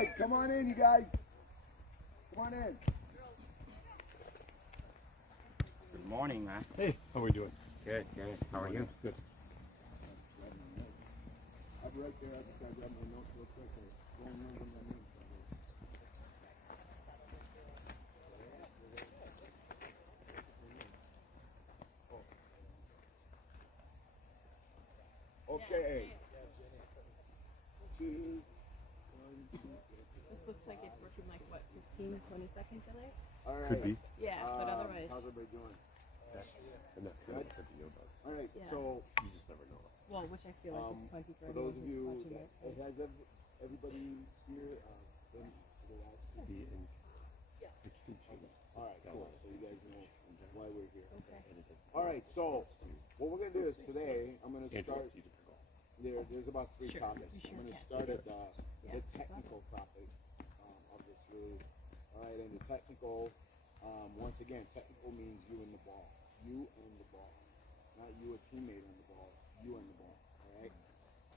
right, come on in, you guys. Come on in. Good morning, man. Hey, how are we doing? Good, good. How are you? Good. I'll be right there. I just gotta grab my notes real quick. I don't remember my name. Okay. 2, 1, 2. This looks like it's working like, what, 15, 20 second delay? All right. Could be. Yeah, but otherwise, How's everybody doing? And that's kind of what the video does. All right. Yeah. So, You just never know. well, which I feel like is plenty for for those of anyone you who's watching that it. has everybody here been to the last two? The interesting change. All right, cool. So you guys know why we're here. Okay. All right. So what we're gonna do is today I'm gonna start. Andrew, you can go. There's about 3 topics. You sure I'm gonna can. start at the Yeah. technical topic of this really. All right, and the technical. Once again, technical means you and the ball. You and the ball, not you a teammate on the ball. You and the ball. All right.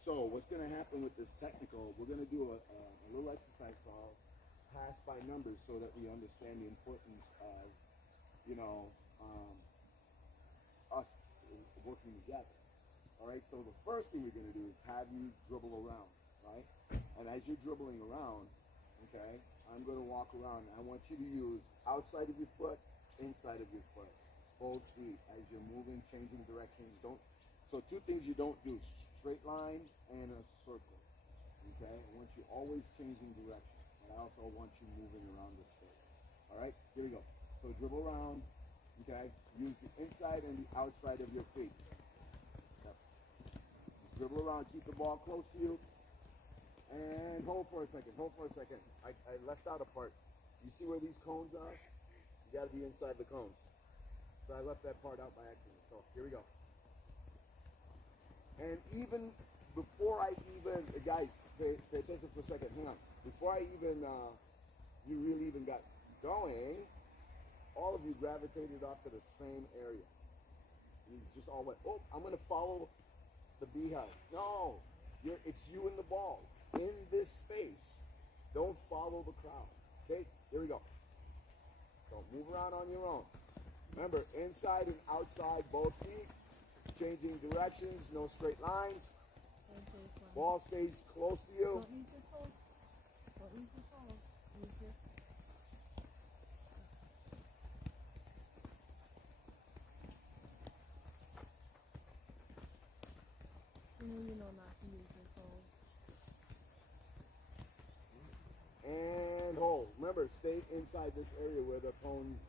So what's gonna happen with this technical? We're gonna do a little exercise called pass by numbers, so that we understand the importance of, you know, us working together. All right. So the first thing we're gonna do is have you dribble around, right? And as you're dribbling around, okay, I'm gonna walk around. I want you to use outside of your foot, inside of your foot, both feet as you're moving, changing directions. So 2 things you don't do: straight line and a circle. Okay. I want you always changing direction. I also want you moving around the space. All right, here we go. So dribble around, okay? Use the inside and the outside of your feet. Yep. Dribble around, keep the ball close to you, and hold for a second, I left out a part. You see where these cones are? You gotta be inside the cones. So I left that part out by accident. So here we go. And even before guys, pay attention for a second, hang on. Before you really even got going, all of you gravitated off to the same area. You just all went, oh, I'm going to follow the beehive. No, it's you and the ball in this space. Don't follow the crowd. Okay, here we go. So move around on your own. Remember, inside and outside, both feet. Changing directions, no straight lines. Ball stays close to you. Don't use your toes. Don't use your toes. Use your... You know not to use your toes. And hold. Remember, stay inside this area where the cones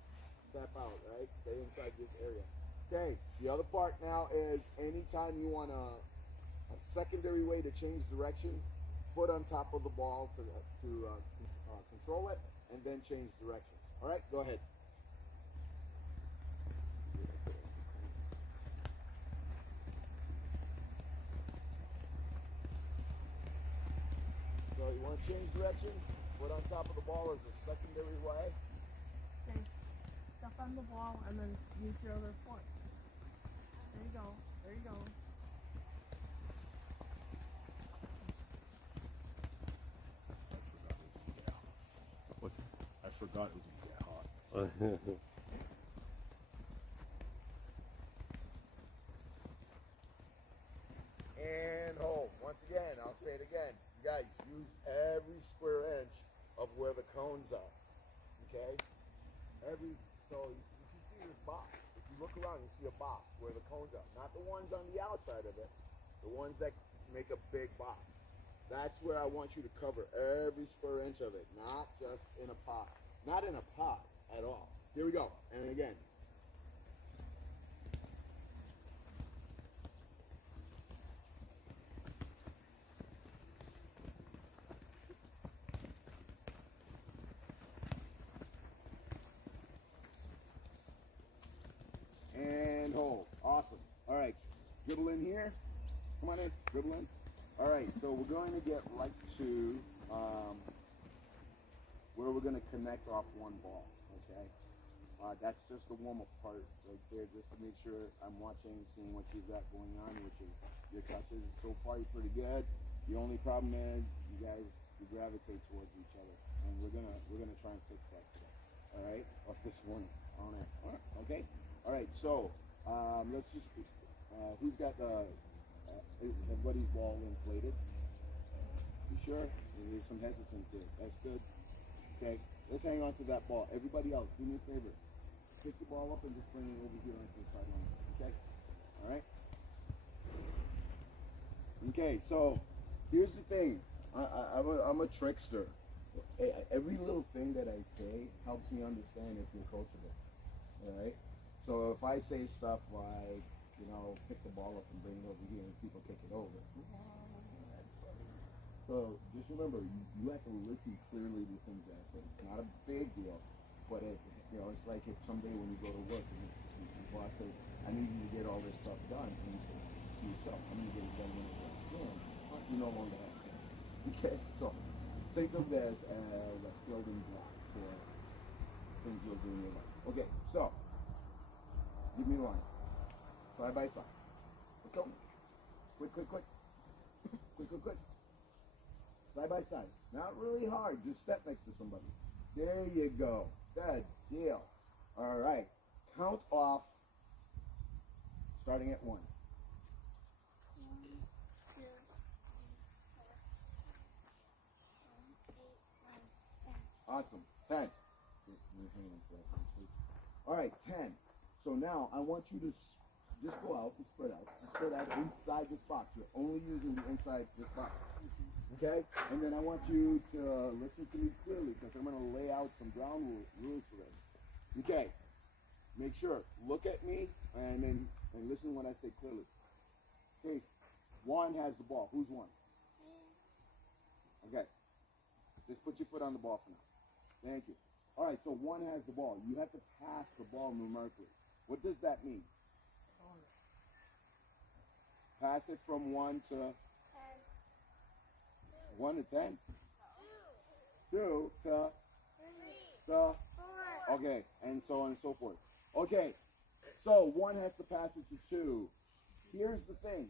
step out, right? Stay inside this area. Okay, the other part now is anytime you want a secondary way to change direction, foot on top of the ball to control it, and then change direction. All right, go ahead. So you want to change direction? Foot on top of the ball is a secondary way. Okay. Step on the ball and then use your other foot. There you go. There you go. I forgot it was going to get hot. And hold. Once again, I'll say it again. You guys, use every square inch of where the cones are. Okay? So you can see this box. If you look around, you see a box where the cones are. Not the ones on the outside of it. The ones that make a big box. That's where I want you to cover every square inch of it. Not just in a pot. Not in a pot at all. Here we go. And again. And hold. Awesome. All right. Dribble in here. Come on in. Dribble in. All right. So we're going to get right to where we're going to connect off one ball. Okay. That's just the warm-up part right there, just to make sure I'm watching, seeing what you've got going on, which is your touches. So far, you're pretty good. The only problem is you guys, you're gravitate towards each other, and we're gonna try and fix that today. All right, or this morning on it. All right, okay. All right. So let's just who's got everybody's ball inflated? You sure? There's some hesitance there. That's good. Okay. Let's hang on to that ball. Everybody else, do me a favor. Pick the ball up and just bring it over here onto the sideline. Okay. All right. Okay, so here's the thing. I'm a trickster. Every little thing that I say helps me understand if you're coachable. All right. So if I say stuff like, you know, pick the ball up and bring it over here, and people kick it over. So just remember, you have to listen clearly to things that I say. It's not a big deal, but it's like if someday when you go to work and your boss says, I need you to get all this stuff done, and you say to yourself, I'm going to get it done when I can. You no longer have to. Okay, so think of this as a building block for things you'll do in your life. Okay, so give me a line. Side by side. Let's go. Quick. Quick. Side by side. Not really hard. Just step next to somebody. There you go. Good deal. All right. Count off. Starting at 1. 1, 2, 3, 4, 5, 6, 7, 8, 9, 10. Awesome. 10. All right, 10. So now I want you to just go out and spread out. Spread out inside this box. You're only using the inside this box. Okay? And then I want you to listen to me clearly because I'm going to lay out some ground rules for this. Okay. Make sure. Look at me and listen when I say clearly. Okay. 1 has the ball. Who's 1? Okay. Just put your foot on the ball for now. Thank you. All right, so 1 has the ball. You have to pass the ball numerically. What does that mean? Pass it from 1 to 10. 1 to 10? 2 to 3. 4. 4. Okay, and so on and so forth. Okay, so 1 has to pass it to 2. Here's the thing.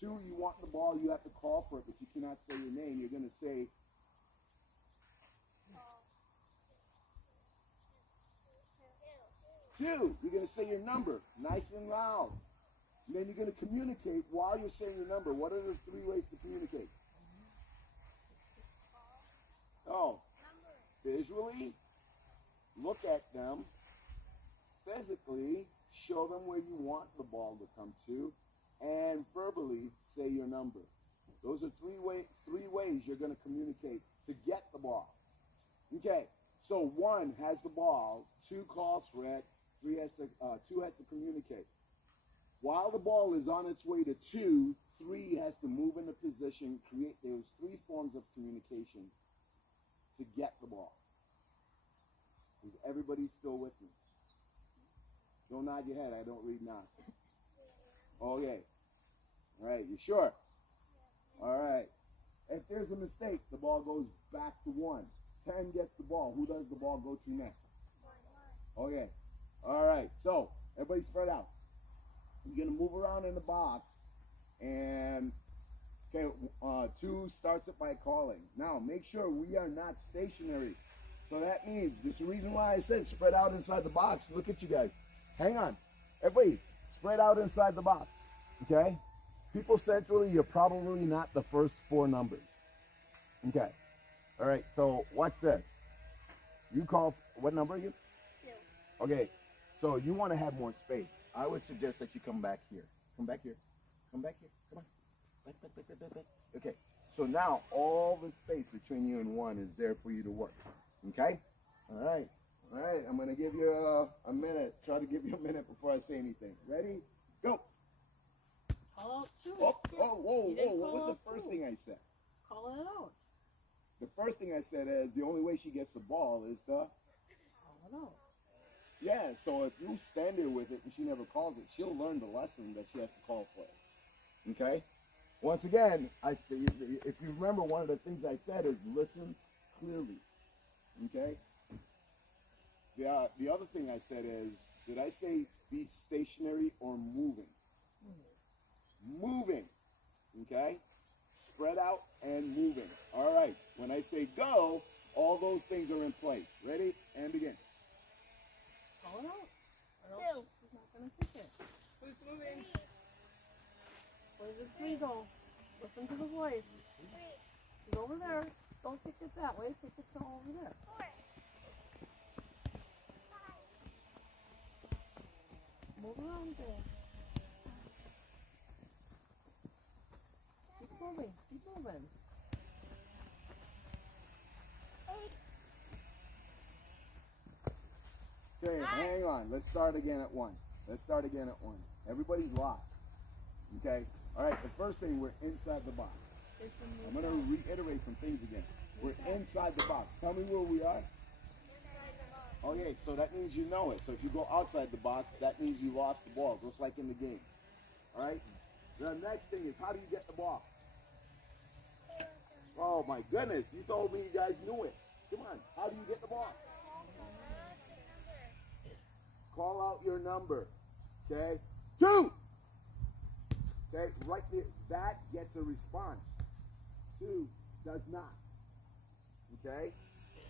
2, you want the ball, you have to call for it, but you cannot say your name. You're going to say, 2. You're going to say your number, nice and loud. And then you're going to communicate while you're saying your number. What are the 3 ways to communicate? Oh, visually, look at them, physically, show them where you want the ball to come to, and verbally say your number. Those are 3 ways you're going to communicate to get the ball. Okay, so 1 has the ball, 2 calls for it, 2 has to communicate. While the ball is on its way to 2, 3 has to move into position, create those 3 forms of communication to get the ball. Is everybody still with me? Don't nod your head, I don't read nods. Okay. All right, you sure? All right. If there's a mistake, the ball goes back to 1. 10 gets the ball. Who does the ball go to next? Okay. All right. So, everybody spread out. You're going to move around in the box. And, okay, 2 starts it by calling. Now, make sure we are not stationary. So that means, this is the reason why I said spread out inside the box. Look at you guys. Hang on. Everybody, spread out inside the box. Okay? People centrally, you're probably not the first 4 numbers. Okay. All right, so watch this. You call, what number are you? 2. Okay, so you want to have more space. I would suggest that you come back here. Come back here. Come back here. Come on. Back. Okay, so now all the space between you and 1 is there for you to work. Okay? All right. All right, I'm going to give you a minute. Try to give you a minute before I say anything. Ready? Go. Call out 2. Oh, whoa. You didn't What was call the out first 2. thing I said? Call it out. The first thing I said is the only way she gets the ball is to... Call it out. Yeah, so if you stand there with it and she never calls it, she'll learn the lesson that she has to call for it. Okay? Once again, if you remember, one of the things I said is listen clearly. Okay? The other thing I said is, did I say be stationary or moving? Moving. Okay? Spread out and moving. All right. When I I say go, all those things are in place. Ready? And begin. Call it out. Or else he's not gonna kick it. Who's moving? Where does 3 go? Listen to the voice. He's over there. Don't kick it that way. Kick it to over there. Move around there. Keep moving. Keep moving. Okay, hang on. Let's start again at 1. Let's start again at 1. Everybody's lost. Okay? All right, the first thing, we're inside the box. I'm going to reiterate some things again. We're inside the box. Tell me where we are. Okay, so that means you know it. So if you go outside the box, that means you lost the ball, just like in the game. All right? The next thing is, how do you get the ball? Oh, my goodness. You told me you guys knew it. Come on. How do you get the ball? Call out your number. Okay? 2! Okay? Right there. That gets a response. 2 does not. Okay?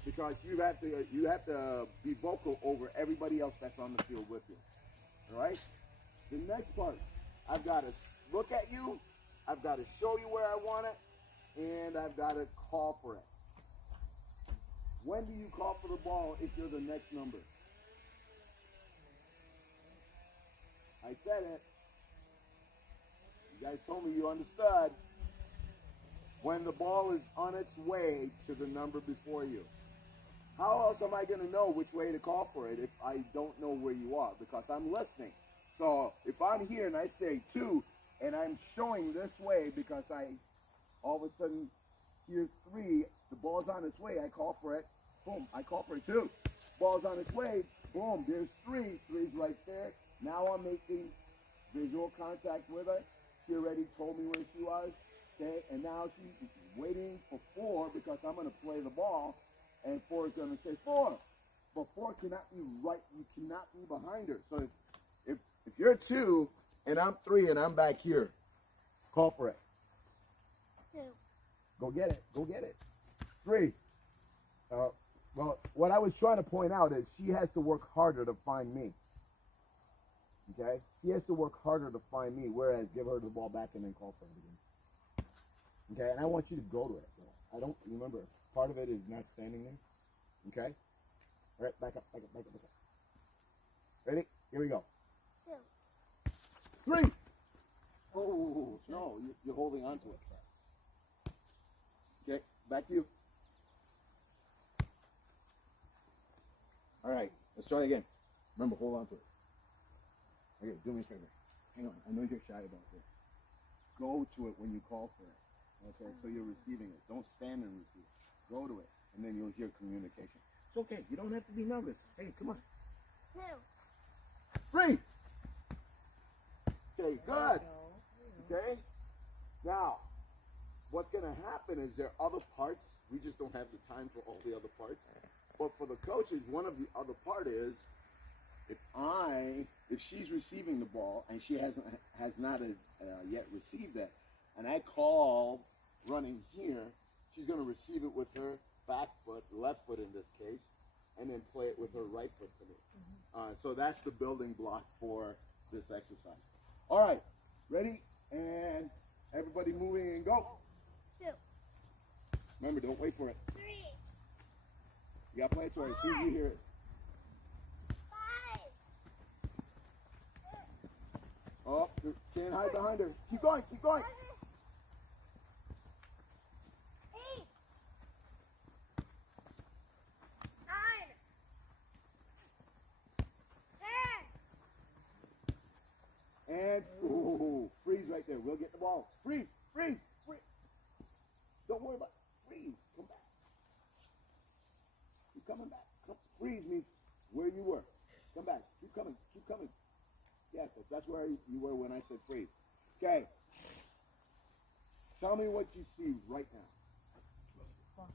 Because you have to be vocal over everybody else that's on the field with you. All right? The next part, I've got to look at you, I've got to show you where I want it, and I've got to call for it. When do you call for the ball if you're the next number? I said it. You guys told me you understood. When the ball is on its way to the number before you. How else am I going to know which way to call for it if I don't know where you are? Because I'm listening. So if I'm here and I say 2, and I'm showing this way because I all of a sudden hear 3, the ball's on its way, I call for it. Boom, I call for it 2. Ball's on its way, boom, there's 3. 3's right there. Now I'm making visual contact with her. She already told me where she was. Okay, and now she's waiting for 4 because I'm going to play the ball, and 4 is going to say 4. But 4 cannot be right. You cannot be behind her. So if you're 2 and I'm 3 and I'm back here, call for it. 2. Go get it. Go get it. 3. Well, what I was trying to point out is she has to work harder to find me. Okay? She has to work harder to find me, whereas give her the ball back and then call for it again. Okay, and I want you to go to it. I don't remember. Part of it is not standing there. Okay? All right, back up, back up, back up, back up. Ready? Here we go. 2. 3. Oh, no, you're holding on to it. Okay, back to you. All right, let's try again. Remember, hold on to it. Okay, do me a favor. Hang on, I know you're shy about this. Go to it when you call for it. Okay, so you're receiving it. Don't stand and receive it. Go to it, and then you'll hear communication. It's okay. You don't have to be nervous. Hey, come on. 2. 3. Okay, good. Okay? Now, what's going to happen is there are other parts. We just don't have the time for all the other parts. But for the coaches, one of the other part is if she's receiving the ball and she has not yet received it, and I call running here, she's going to receive it with her back foot, left foot in this case, and then play it with her right foot to me. So that's the building block for this exercise. All right, ready? And everybody moving and go. 2. Remember, don't wait for it. 3. You got to play it for it as soon as you hear it. 5. Oh, you can't hide behind her. Keep going, keep going. 8. 9. 10. And, ooh, freeze right there. We'll get the ball. Freeze, freeze, freeze. Don't worry about it. Freeze. Come back. Keep coming back. Freeze means where you were. Come back. Keep coming. Keep coming. Yeah, that's where you were when I said freeze. Okay. Tell me what you see right now.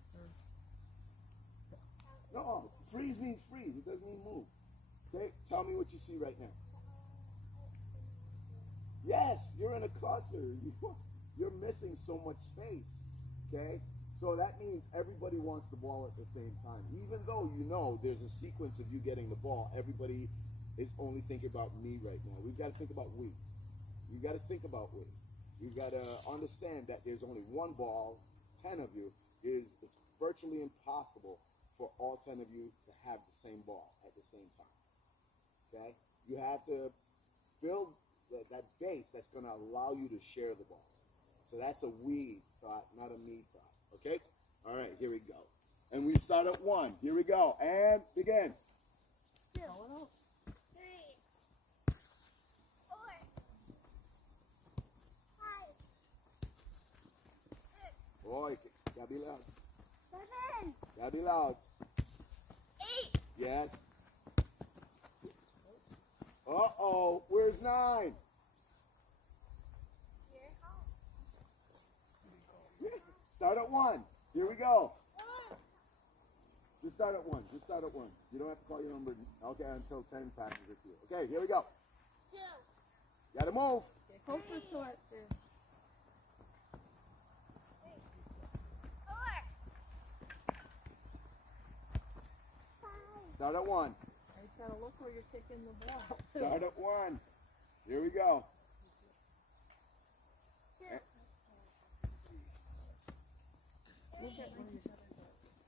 No, freeze means freeze. It doesn't mean move. Okay? Tell me what you see right now. Yes, you're in a cluster. You're missing so much space. Okay? So that means everybody wants the ball at the same time. Even though you know there's a sequence of you getting the ball, everybody is only thinking about me right now. We've got to think about we. You've got to think about we. You've got to understand that there's only one ball, 10 of you. It's virtually impossible for all 10 of you to have the same ball at the same time. Okay? You have to build that base that's going to allow you to share the ball. So that's a we thought, not a me thought. Okay? All right, here we go. And we start at 1. Here we go. And begin. Boy, gotta be loud. 7. Gotta be loud. 8. Yes. Uh-oh, where's 9? Start at 1. Here we go. Just start at 1. Just start at 1. You don't have to call your number. Okay, until 10 passes it to you. Okay, here we go. 2. Gotta move. Get closer to it. There. 4. 5. Start at 1. You just gotta look where you're kicking the ball. Too. Start at 1. Here we go.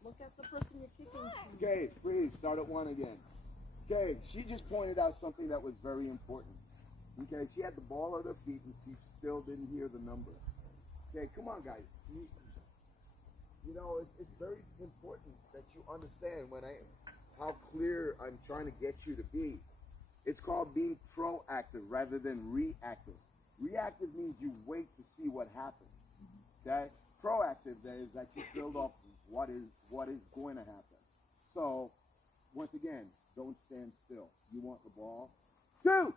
Look at the person you're kicking to. Okay, please, start at 1 again. Okay, she just pointed out something that was very important. Okay, she had the ball at her feet and she still didn't hear the number. Okay, come on, guys. You know, it's very important that you understand how clear I'm trying to get you to be. It's called being proactive rather than reactive. Reactive means you wait to see what happens. Okay? Proactive is that you build off what is going to happen. So, once again, don't stand still. You want the ball. 2!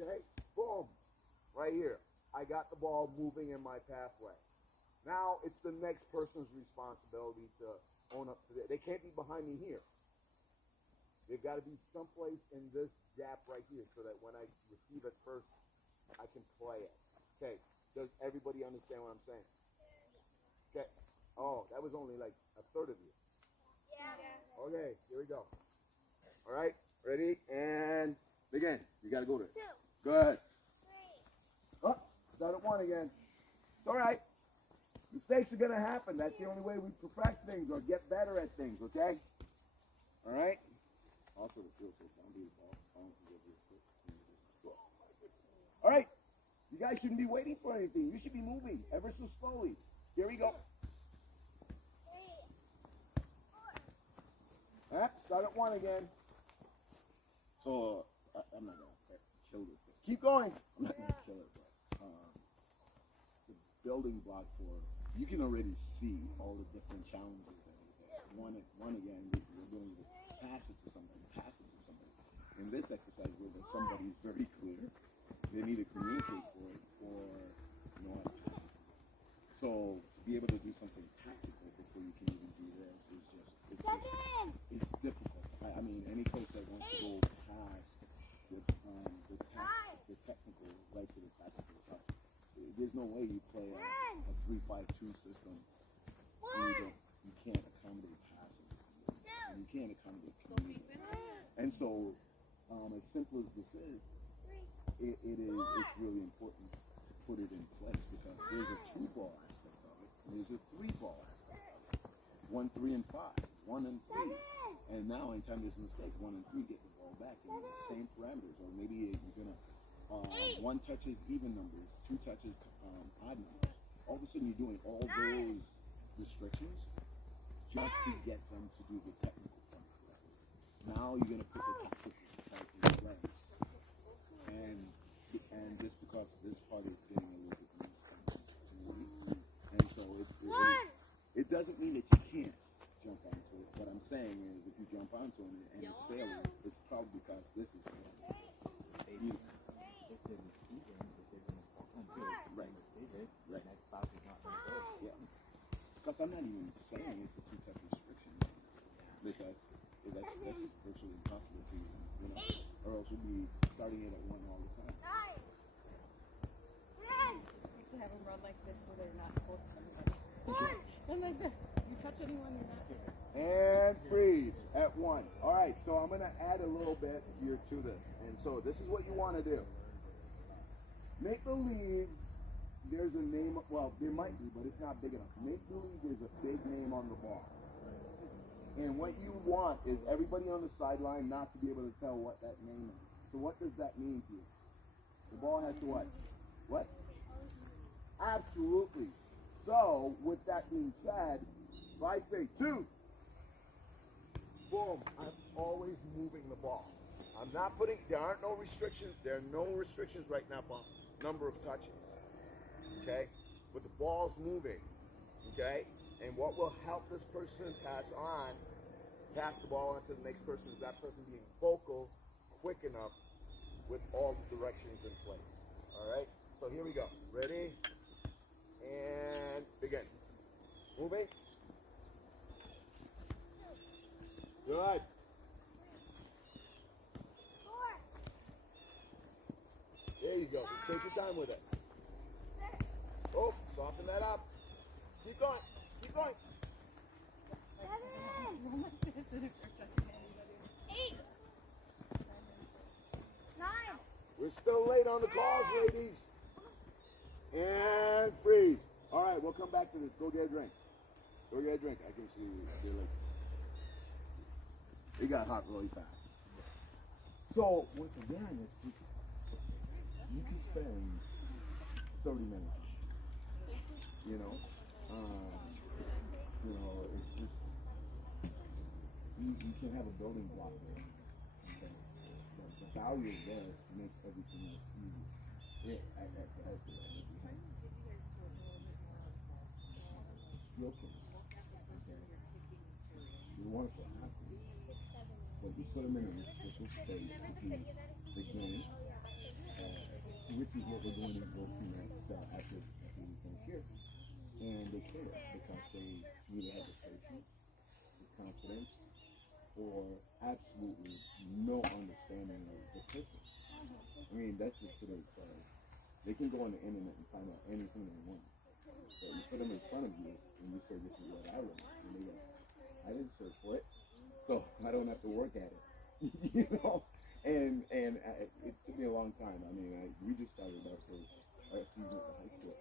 Okay? Boom. Right here. I got the ball moving in my pathway. Now it's the next person's responsibility to own up to it. They can't be behind me here. They've got to be someplace in this gap right here so that when I receive it first, I can play it. Okay. Does everybody understand what I'm saying? Okay. Oh, that was only like a third of you. Yeah. Okay, here we go. All right, ready? And begin. You got to go there. 2. Good. 3. Oh, start at 1 again. It's all right. Mistakes are going to happen. That's the only way we perfect things or get better at things, okay? All right? Also, the field so bouncy the ball bounces over your foot. All right. You guys shouldn't be waiting for anything. You should be moving ever so slowly. Here we go. 3. 4. Start at 1 again. So, I'm not going to kill this thing. Keep going. I'm not going to kill it, but the building block for, you can already see all the different challenges that we have. One again, we're going to pass it to somebody. In this exercise, where somebody's very clear, they need to communicate for it or not pass it. So, to be able to do something tactical before you can even do this is just, it's difficult. I mean, any coach that wants to go past the technical right to the tactical stuff, there's no way you play a 3-5-2 system and you can't accommodate passing. And you can't accommodate communication. And so, as simple as this is, it's really important to put it in place because there's a 2-ball aspect of it, and there's a 3-ball aspect of it. 1, 3, and 5, 1 and 3. And now, anytime there's a mistake, 1 and 3 get the ball back in the same parameters. Or maybe you're gonna 1 touches even numbers, 2 touches odd numbers. All of a sudden, you're doing all those restrictions just to get them to do the technical part correctly. Now you're gonna put the tactical part in play. And just because this part is getting a little bit more sensitive, and so it doesn't mean that you can't jump onto it. What I'm saying is, if you jump onto it and it's failing, it's probably because this is failing. Right. Yeah. Because I'm not even saying it's a 2-touch restriction because that's virtually impossible to or else we'd be starting it at 1 all the time. 9. 10. You have them run like this so they're not close to somebody. And like this. You touch anyone, you're not here. And freeze at 1. All right, so I'm going to add a little bit here to this. And so this is what you want to do. Make believe there's a name, well, there might be, but it's not big enough. Make believe there's a big name on the ball. And what you want is everybody on the sideline not to be able to tell what that name is. So what does that mean to you? The ball has to what? What? Absolutely. So, with that being said, if I say 2, boom, I'm always moving the ball. I'm not putting, there aren't no restrictions, there are no restrictions right now for number of touches, okay? But the ball's moving, okay? And what will help this person pass the ball on to the next person is that person being vocal, quick enough with all the directions in place, all right? So here we go, ready? And begin. Moving. Good. 4. There you go. Just take your time with it. Oh, soften that up. Keep going. Keep going. 7. 8. 9. We're still late on the calls, ladies. And freeze. All right, we'll come back to this. Go get a drink. Go get a drink. I can see you're like. It got hot really fast. So once again, it's just you can spend 30 minutes. You know, it's just you can have a building block there. Okay? The value is there makes everything else easy. Joking. Okay. You want it to happen. But you put them in a restricted space to do the game, which is what we're going to go through next after we finish here. And they care because they either have the patience, the confidence, or absolutely no understanding of the purpose. I mean, that's just today's play. They can go on the internet and find out anything they want. But you put them in front of you and you say, this is what I want. And they go, I didn't search for it, so I don't have to work at it. You know? And it took me a long time. I mean, we just started our season at the high school.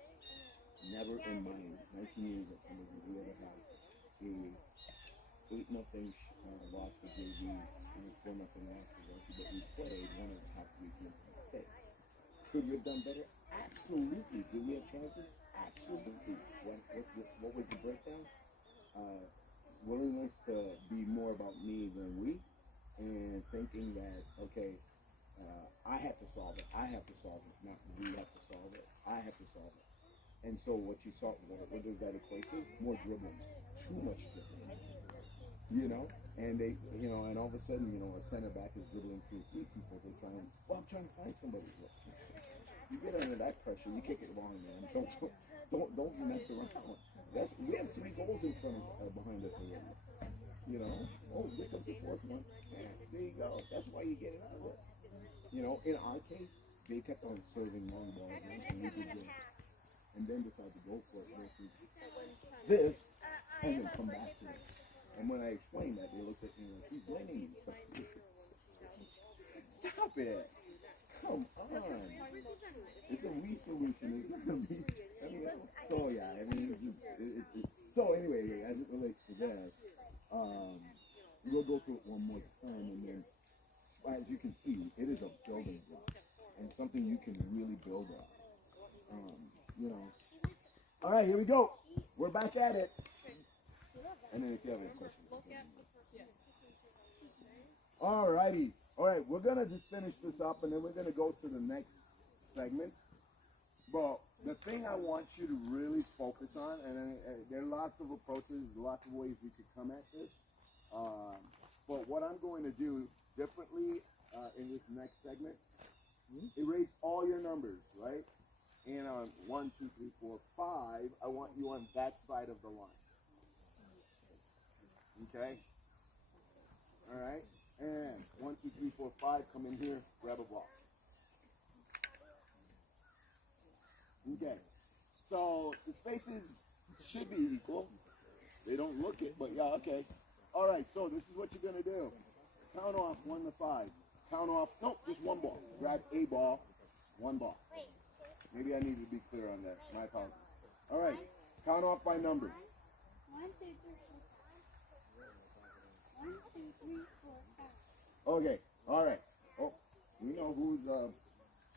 Never in my 19 years at Trinity we ever had a 8-0 loss to JV and a 4-0 loss to Russia, but we played 1.5 weeks in the state. Could we have done better? Absolutely. Did we have chances? Absolutely. What was the breakdown? Willingness to be more about me than we, and thinking that, okay, I have to solve it. I have to solve it. Not we have to solve it. I have to solve it. And so what you saw, what does that equate to? More dribbling. Too much dribbling. You know? And they, and all of a sudden, a center back is dribbling through 3 people. They're trying, I'm trying to find somebody. You get under that pressure, you kick it wrong, man. Don't mess around. We have 3 goals in front of behind us already. Oh, here comes the 4th one. Yeah, there you go. That's why you get it out of it. In our case, they kept on serving long balls, and we did this. And then decide to go for it versus this, and then come back to it. And when I explained that, they looked at me like, he's blaming you. Stop it. Come on. It's a we solution. It's a me. So yeah, so anyway, as it relates to that, we'll go through it one more time, and then, as you can see, it is a building block, and something you can really build on. All right, here we go. We're back at it. And then if you have any questions. All righty. All right, we're going to just finish this up, and then we're going to go to the next segment. But the thing I want you to really focus on, and there are lots of approaches, lots of ways we could come at this. But what I'm going to do differently in this next segment, erase all your numbers, right? And on 1, 2, 3, 4, 5, I want you on that side of the line. Okay? All right? And 1, 2, 3, 4, 5, come in here, grab a ball. Okay. So the spaces should be equal. They don't look it, but yeah, okay. All right, so this is what you're gonna do. Count off 1 to 5. Count off, no, just one ball. Grab a ball, one ball. Maybe I need to be clear on that. My apologies. All right, count off by numbers. 1, 2, 3, 4, 5. 1, 2, 3, 4, 5. Okay, all right. Oh, we know who's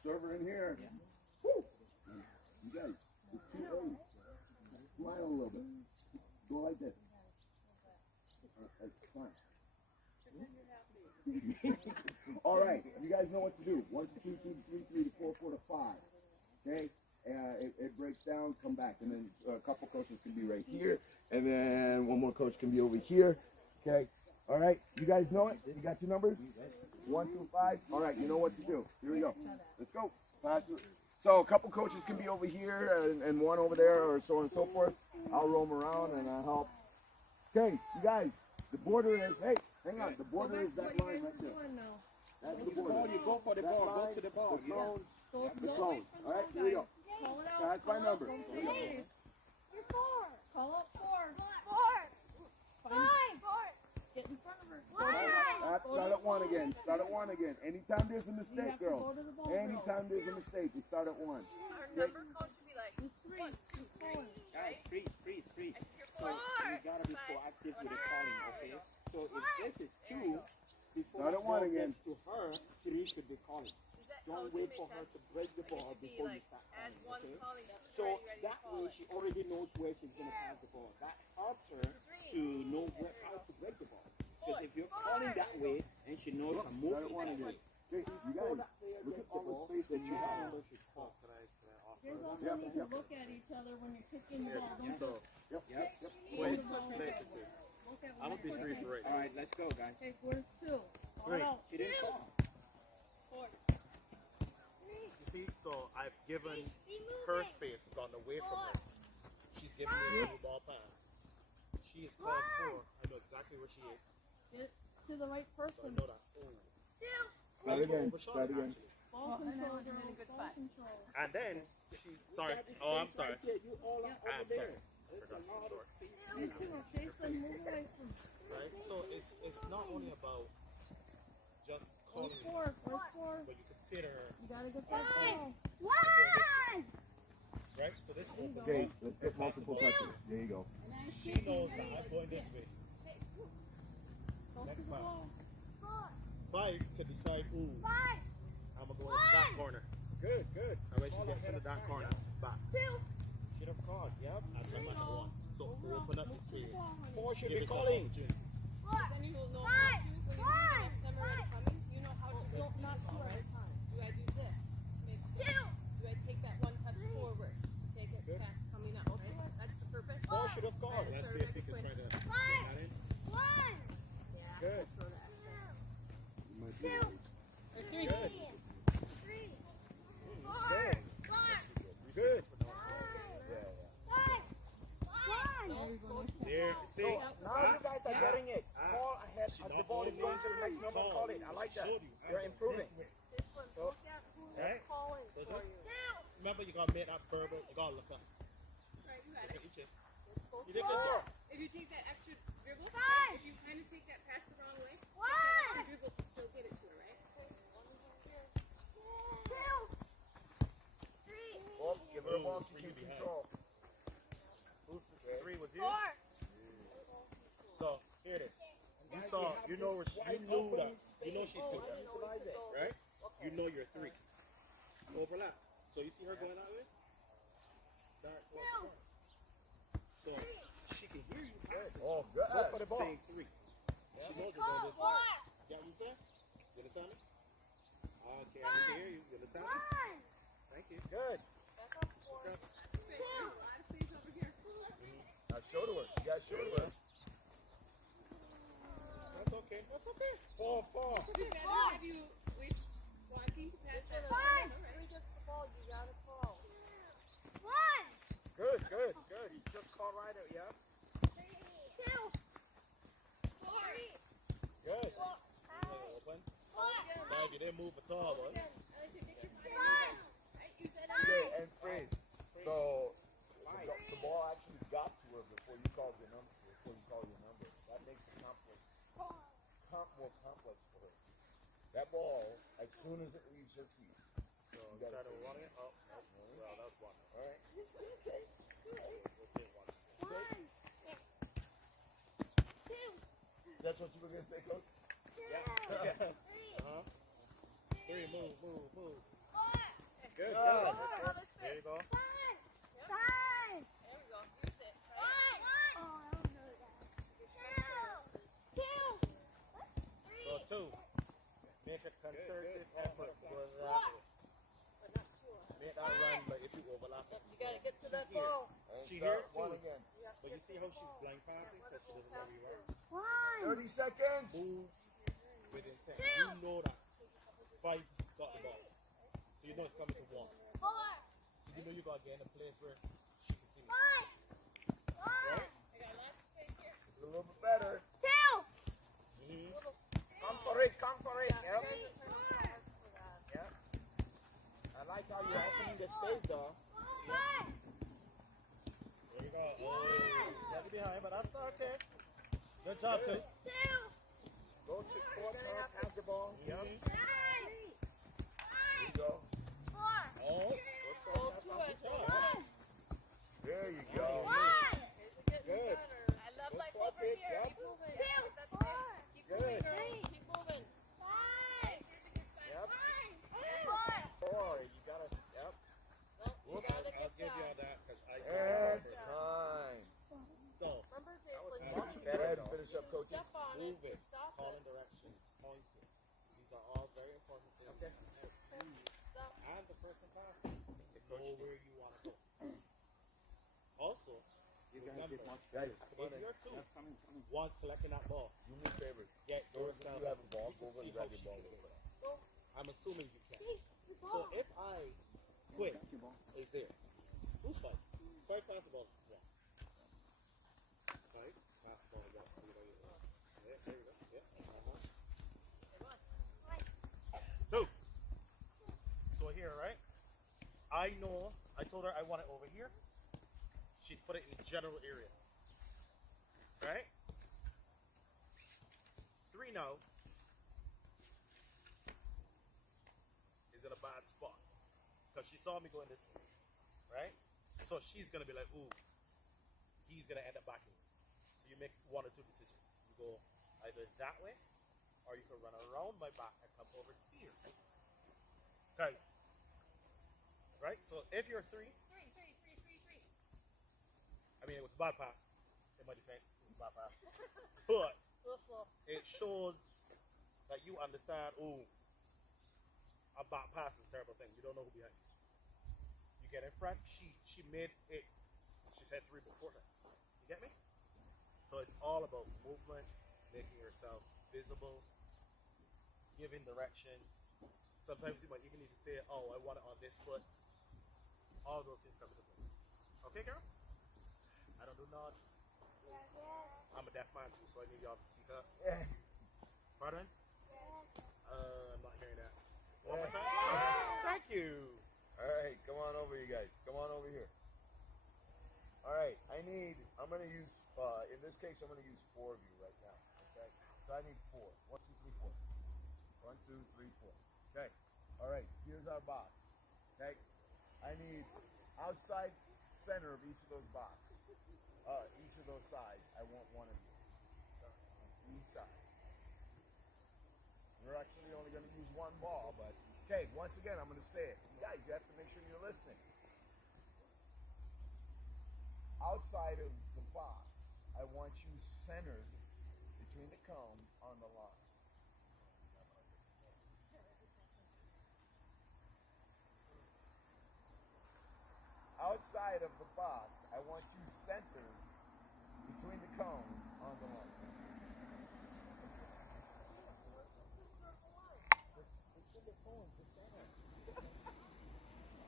server in here. Woo! You guys, it's too early. Smile a little bit. Go like this. Fine. All right, you guys know what to do. 1 to 2, 2 to 3, 3 to 4, 4 to 5. Okay, it breaks down. Come back, and then a couple coaches can be right here, and then one more coach can be over here. Okay. All right, you guys know it. You got your numbers. 1 through 5. All right, you know what to do. Here we go. Let's go. Pass it. So a couple coaches can be over here and one over there, or so on and so forth. I'll roam around and I'll help. Okay, you guys. The border is. Hey, hang on. The border is that line right there. That's the border. You go for the ball. Go to the ball. The cone. The cone. All right, here we go. Call it out. Pass by number. You're 4. Call out 4. 4. 5. Get in front of her. 1. Start at 1 again. Start at 1 again. Anytime there's a You mistake, have to girls. go to the ball. Anytime there's a mistake, we start at 1. Our number code should be like It's 3. It's 4. Guys, freeze. So Four. you gotta be proactive with the calling, okay? So if this is 2, before Start the at 1 ball again. gets to her, 3 should be calling. Don't wait for her to break the ball It should be before you like, start as calling, one's okay? calling, two So are ready to that call way it. she already knows where she's gonna pass the ball. That helps her to know how to break the ball. Because if you're calling that way and she knows her Start at 1 movement, again. Okay, you guys, look at all the space that you have. Here's also Yep, need yep. to look at each other when you're kicking the ball. Don't Yep, yep, yep. Wait, look at I don't think 3 is right. all right, let's go, guys. Okay, where's 2? Call it out. She didn't call. You see, so I've given her space, gotten away from her. She's giving me a new ball pass. She is called 4. I know exactly where she is. Get to the right So I person. know that. Oh. Start again. Overshot Start it, again. actually. Ball control, in a girls. good Ball spot. control. And then she. Sorry. Oh, I'm sorry. You all are I'm over there. sorry. Forgot the door. You too, Jason, move away from. Right. So it's not only about just Where's calling, 4? Where's 4? but you consider, You gotta get that ball. 1. right? So this whole Okay, let's get multiple touches. There you go. she knows that I'm going this way. Go to the ball. 5 could decide, ooh, 5. I'm gonna go into that corner. Good. All right, she gets into that corner. Back. 2. Should have called. Yep. That's my number 1. So open up the space. 4 should Give be us an calling. opportunity. 4. Then you will know 5. how to, when you 1. next time already coming, you know how to Don't not 2 at a time. do I do this? Maybe 2. do I take that one touch forward? Take it fast coming up, right? That's the purpose. 4 should have called. Let's see if we can try to get 5. that in. 1. Good. 2. Good. 3. 4. Good. 5. Good. 5. 1. There. See? Now you guys are getting it. Call ahead as the ball is going to the next number. Call it. I like that. You're improving. This one, look at who Right? is calling So for just you. remember, you gotta make that verbal. You gotta look up. Right, you got Look it. at each other. Go You did good job. If you take that extra dribble, 5. if you kind of take that pass the wrong way, 1. the dribble to still get it to her, right? 2. 3. Oh, give her a ball Ooh, she three can behind. control. Who's the 3 was you? 4. So here it is. You saw. You know where you knew that. You know she's 2. Right? You know you're 3. Overlap. So you see her going that way? That was 4. So she can hear you. Oh, Go good. for the ball. Saying 3. She knows you're going this way. Get what you said? You understand me? Okay, I need to hear you. You understand me? 1. Thank you. Good. Now show to her. You guys show to her. That's okay. That's okay. 4, 4. Have you with wanting to pass that 5. Who gets the ball? You gotta call. 1. Good. You just call right out, yeah? 2. 4. Good. 4. Open. 4. Now if you didn't move at all, boy. 5. Okay, and freeze. So the ball actually got before you call your number. That makes it more complex for her. That ball, as soon as it leaves her feet, So you try gotta to take run it. it up. Well, that's one. All right. We'll take one. One, two, That's what you were gonna say, Coach? three, Uh-huh. Three, move. four, Good, Good. good. There you go. five. There we go. Use it. One. Oh, I don't know that. Two. So Three. two. Make a concerted effort to go that Four. way. But not four. Make that run, but if you overlap it, Yep, you gotta get to that Here. goal. And She start hears one too. again. but you see how she's blind passing because she doesn't know where you are? One. 30 seconds. Move with intent. Two. You know that. Five got the ball. So you know it's coming to one. Four. So you know you gotta get in a place where she can see. Five. One. Right? I got lots of space here. It's a little bit better. Two. Come for it. Yep. Three. Yep. I like how you're opening the space, though. One. There you go. Oh, slightly behind, but that's okay. Good job, Good. too. Two. Go towards her, pass the ball. Yep. Three. There you go. Four. Oh, Go to it. One. There you go. One. Good. I love life Watch over it, here. yep. Keep moving. Two. That's Four. it. Keep Good. moving, girl. Keep moving. Five. Yep. Four. 4. You gotta. Yep. No, you Whoop. gotta I'll get give you down. all that because I And remember. time. So, Remember this, was when much you Go ahead and finish up, coaches. step on move it, it, stop calling it. directions, pointing. These are all very important things. Okay. Stop. And the person passing. Know where you want to go. Also, remember, Guys, if you're two, one's collecting that ball, do me a favor. get Notice if yourself. you have a ball, You go can over and see grab how your she ball. can do it. I'm assuming you can. So if I quit, is there. Who's fight? Fight pass the ball. Yeah. Fight, pass the ball. Yeah. Yeah, there you go. Yeah. Two. So here, right? I know, I told her I want it over here. She put it in a general area. Right? 3 now is in a bad spot. Because she saw me going this way. Right? So she's going to be like, ooh, he's going to end up backing. So you make 1 or 2 decisions. You go either that way, or you can run around my back and come over here. Guys. Right? So if you're 3, I mean, it was a bad pass. In my defense, it was a bad pass. But it shows that you understand, oh, a bad pass is a terrible thing. You don't know who behind you. You get in front. She made it. She said 3 before that. You get me? So it's all about movement, making yourself visible, giving directions. Sometimes you might even need to say, oh, I want it on this foot. All those things come into play. Okay, girl? I don't do nods. I'm a deaf man too, so I need y'all to speak up. Yeah. Pardon? I'm not hearing that. One more time? Thank you. All right, come on over, you guys. Come on over here. All right, I'm going to use, in this case, I'm going to use 4 of you right now. Okay? So I need 4. 1, 2, 3, 4. 1, 2, 3, 4. Okay. All right, here's our box. Okay? I need outside center of each of those boxes. Each of those sides, I want 1 of you. Each side. We're actually only going to use 1 ball, but okay, once again, I'm going to say it. You guys, you have to make sure you're listening. Outside of the box, I want you centered between the cones on the line. Outside of the box, I want you centered between the cones on the line.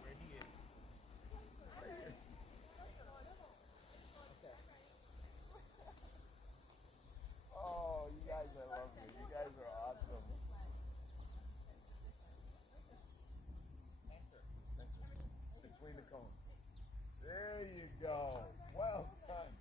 Where he is. Oh, you guys are lovely. You guys are awesome. Between the cones. There you go. Well done.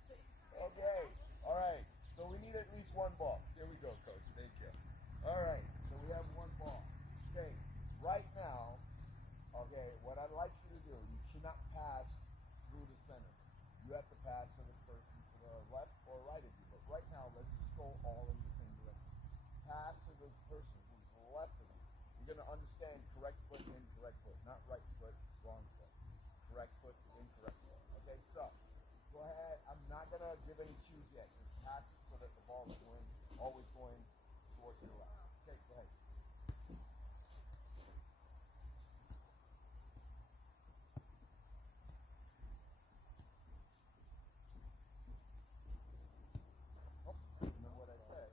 you're gonna understand correct foot, incorrect foot, not right foot, wrong foot. Correct foot, incorrect foot. Okay, so go ahead. I'm not gonna give any cues yet. Just pass it so that the ball is going, always going towards your left. Okay, go ahead. Oh, remember what I said.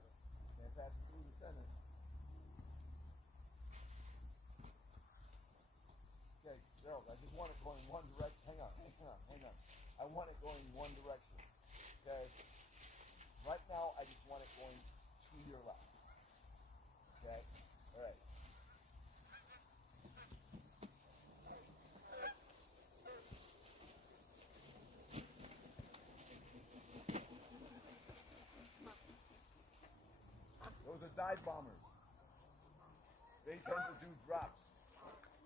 Can't pass it through the center. Okay, Gerald, I just want it going one direction. Hang on. I want it going one direction. Okay? Right now, I just want it going to your left. Okay? All right. Those are dive bombers. They tend to do drops.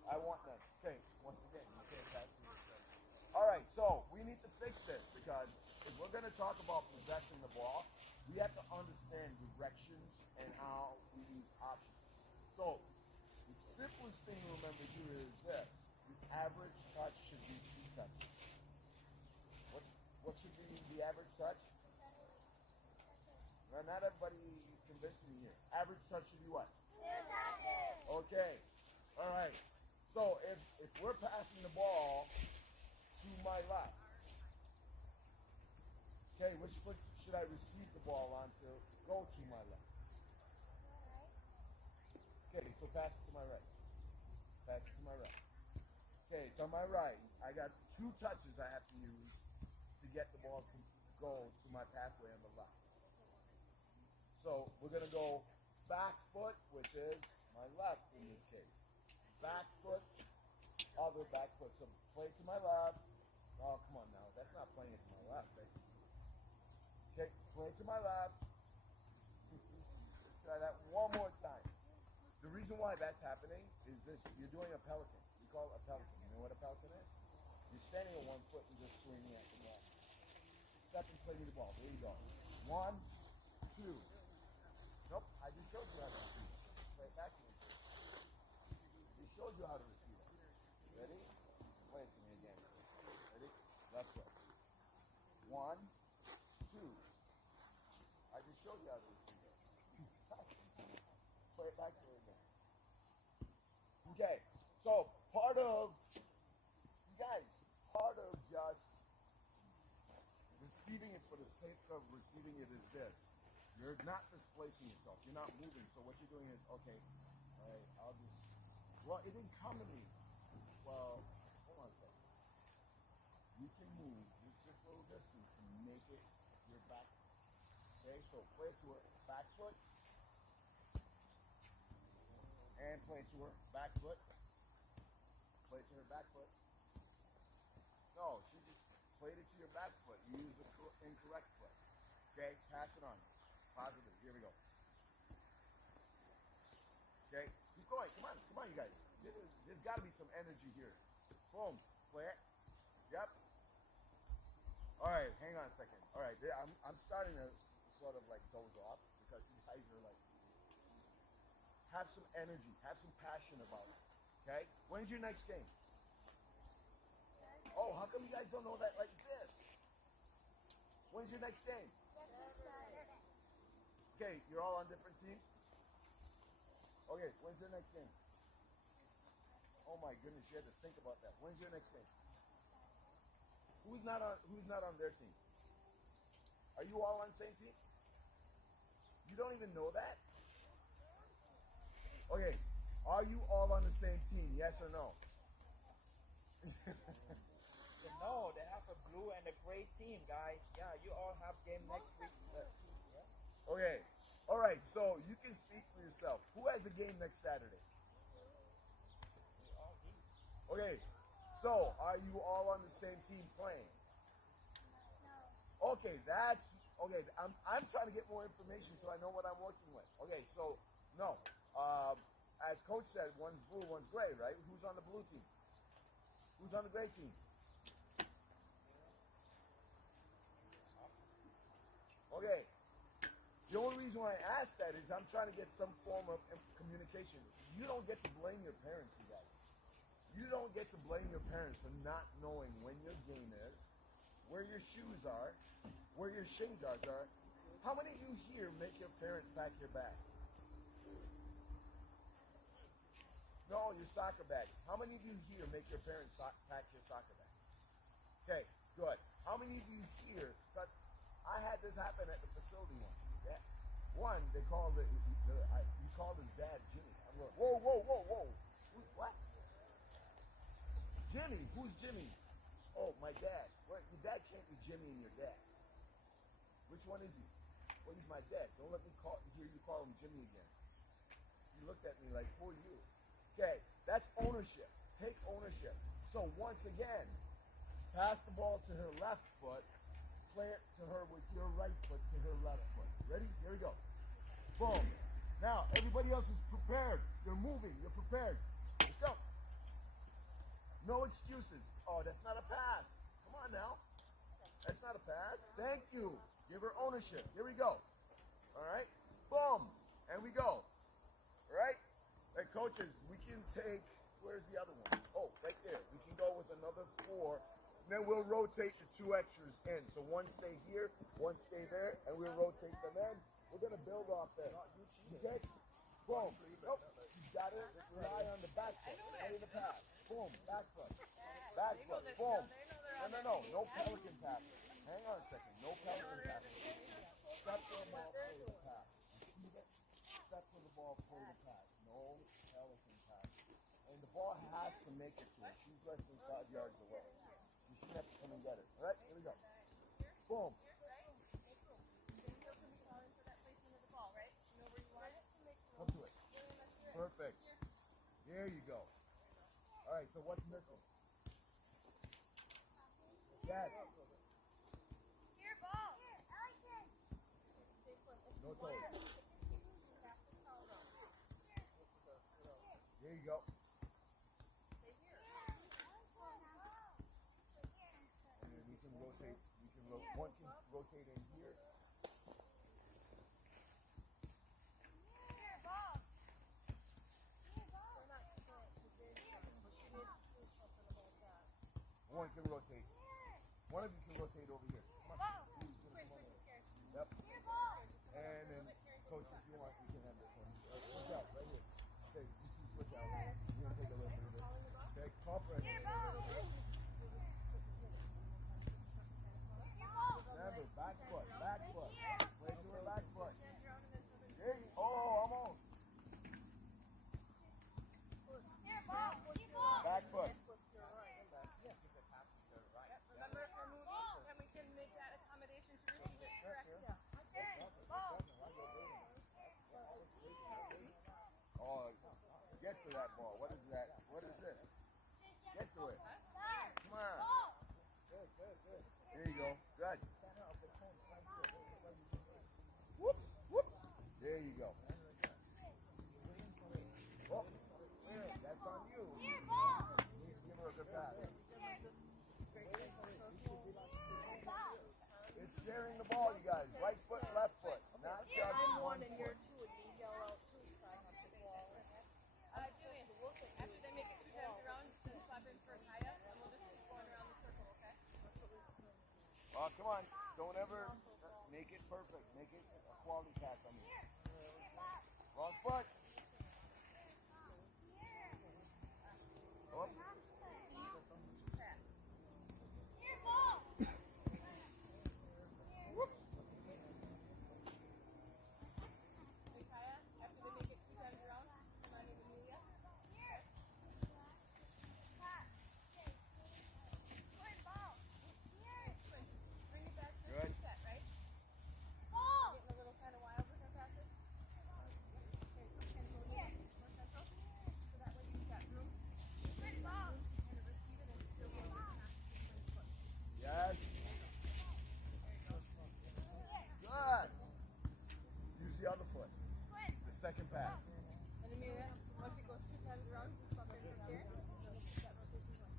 I want them. Okay, once again, you can't pass through the center. All right, so we need to fix this because if we're going to talk about possessing the ball, we have to understand directions and how we use options. So the simplest thing to remember here is this. The average touch should be 2 touches. What should be the average touch? Now, not everybody is convincing me here. Average touch should be what? 2 touches. Okay. All right. So if we're passing the ball to my left, okay, which foot should I receive the ball on to go to my left? Okay, so pass it to my right. Pass it to my right. Okay, it's on my right. I got 2 touches I have to use to get the ball to go to my pathway on the left. So we're going to go back foot, which is my left in this case. Back foot, other back foot. So play to my left. Oh, come on now. That's not playing it to my left. Okay, play to my left. Let's try that one more time. The reason why that's happening is this. You're doing a pelican. We call it a pelican. You know what a pelican is? You're standing on one foot and just swinging at the ball. Step and play me the ball. There you go. 1, 2. Nope, I just showed you how to receive it. Play it back to me. I showed you how to receive it. Ready? Play it to me again. Ready? Left foot. 1, 2. I just showed you how to receive it. Play it back to me again. Okay, so part of, you guys, part of just receiving it for the sake of receiving it is this. You're not displacing yourself. You're not moving. So what you're doing is, okay, all right, I'll just, well, it didn't come to me. Well, hold on a second. You can move just a little distance to make it your back foot. Okay, so play it to her back foot. And play it to her back foot. Play it to her back foot. No, she just played it to your back foot. You used the incorrect foot. Okay, pass it on. Positive. Here we go. Okay, keep going. Come on, you guys. There's got to be some energy here. Boom. Play it. Yep. All right, hang on a second. All right, I'm starting to sort of like doze off because you guys are like, have some energy, have some passion about it. Okay. When's your next game? Oh, how come you guys don't know that like this? When's your next game? Okay, you're all on different teams? Okay, when's your next game? Oh my goodness, you had to think about that. When's your next game? Who's not on their team? Are you all on the same team? You don't even know that? Okay, are you all on the same team? Yes or no? No, they have a blue and a gray team, guys. Yeah, you all have game next week. Okay. All right. So you can speak for yourself. Who has a game next Saturday? Okay. So are you all on the same team playing? Okay. That's okay. I'm trying to get more information so I know what I'm working with. Okay. So no. As coach said, one's blue, one's gray, right? Who's on the blue team? Who's on the gray team? Okay. The only reason reason why I ask that is I'm trying to get some form of communication. You don't get to blame your parents, you guys. You don't get to blame your parents for not knowing when your game is, where your shoes are, where your shin guards are. How many of you here make your parents pack your bag? No, your soccer bag. How many of you here make your parents pack your soccer bag? Okay, good. How many of you here, but I had this happen at the facility once. Yeah. One, they called he called his dad Jimmy. I'm going, whoa, whoa, whoa, whoa. What? Jimmy? Who's Jimmy? Oh, my dad. Well, your dad can't be Jimmy and your dad. Which one is he? Well, he's my dad. Don't let me hear you call him Jimmy again. He looked at me like, who are you? Okay, that's ownership. Take ownership. So once again, pass the ball to her left foot. Play it to her with your right foot to her left foot. Ready? Here we go. Boom. Now, everybody else is prepared. You're moving. You're prepared. Let's go. No excuses. Oh, that's not a pass. Come on now. That's not a pass. Thank you. Give her ownership. Here we go. All right. Boom. And we go. All right. Hey, coaches, we can take, where's the other one? Oh, right there. We can go with another 4. And then we'll rotate the 2 extras in. So one stay here, one stay there, and we'll rotate them in. We're going to build off that. Okay? Boom. Nope. You got it. Rely on the back foot. Play the pass. Boom. Back foot. Back foot. Boom. No. No pelican pass. Hang on a second. No pelican pass. Step to the ball, play the pass. Step to the ball, play the pass. No pelican pass. And the ball has to make it to her. She's less than 5 yards away. You shouldn't have to come and get it. All right? Here we go. Boom. Come to it. Perfect. There you go. All right, so what's missing? Yes. Here, ball. No toes. There you go. And then we can rotate. One can rotate in here. Here, ball. One can rotate. One of you can rotate over here. Come on. Please, come on over. Yep. And then, coach, if you want, you can have this one. Switch out, right here. Okay, you two switch out. You're going to take a little bit of it. Okay, compress. Remember, back foot, back foot. Play to her back foot. There you I'm on. Back foot. Remember, if we're moving, then we can make that accommodation to receive it correctly. Oh, get to that ball. What is that? What is this? Get to it. Come on. There you go. Good. Whoops. Whoops. There you go. Oh, that's on you. You need to give her a good pass. It's sharing the ball, you guys. Right foot, left foot. Not just one And foot. you're 2 would be yell out 2 so I have the ball. Julian, after they make it 2 times around, just swap in for Kaya, and we'll just keep going around the circle, okay? Oh, come on. Don't ever make it perfect. Make it a quality pass on me. Wrong foot. Up. Whoops. And Kaya, after they make it 2 times around, come on in, Amelia. Bring it back to Good. the set, right? Getting a little kind of wild with our passes. Okay, so can you go more central? So that way you've got room. And to receive it and still be able to pass it to the foot. Yes. Good. Use the other foot. The second pass. And Amelia, once it goes 2 times around, just swap in from here. That rotation going.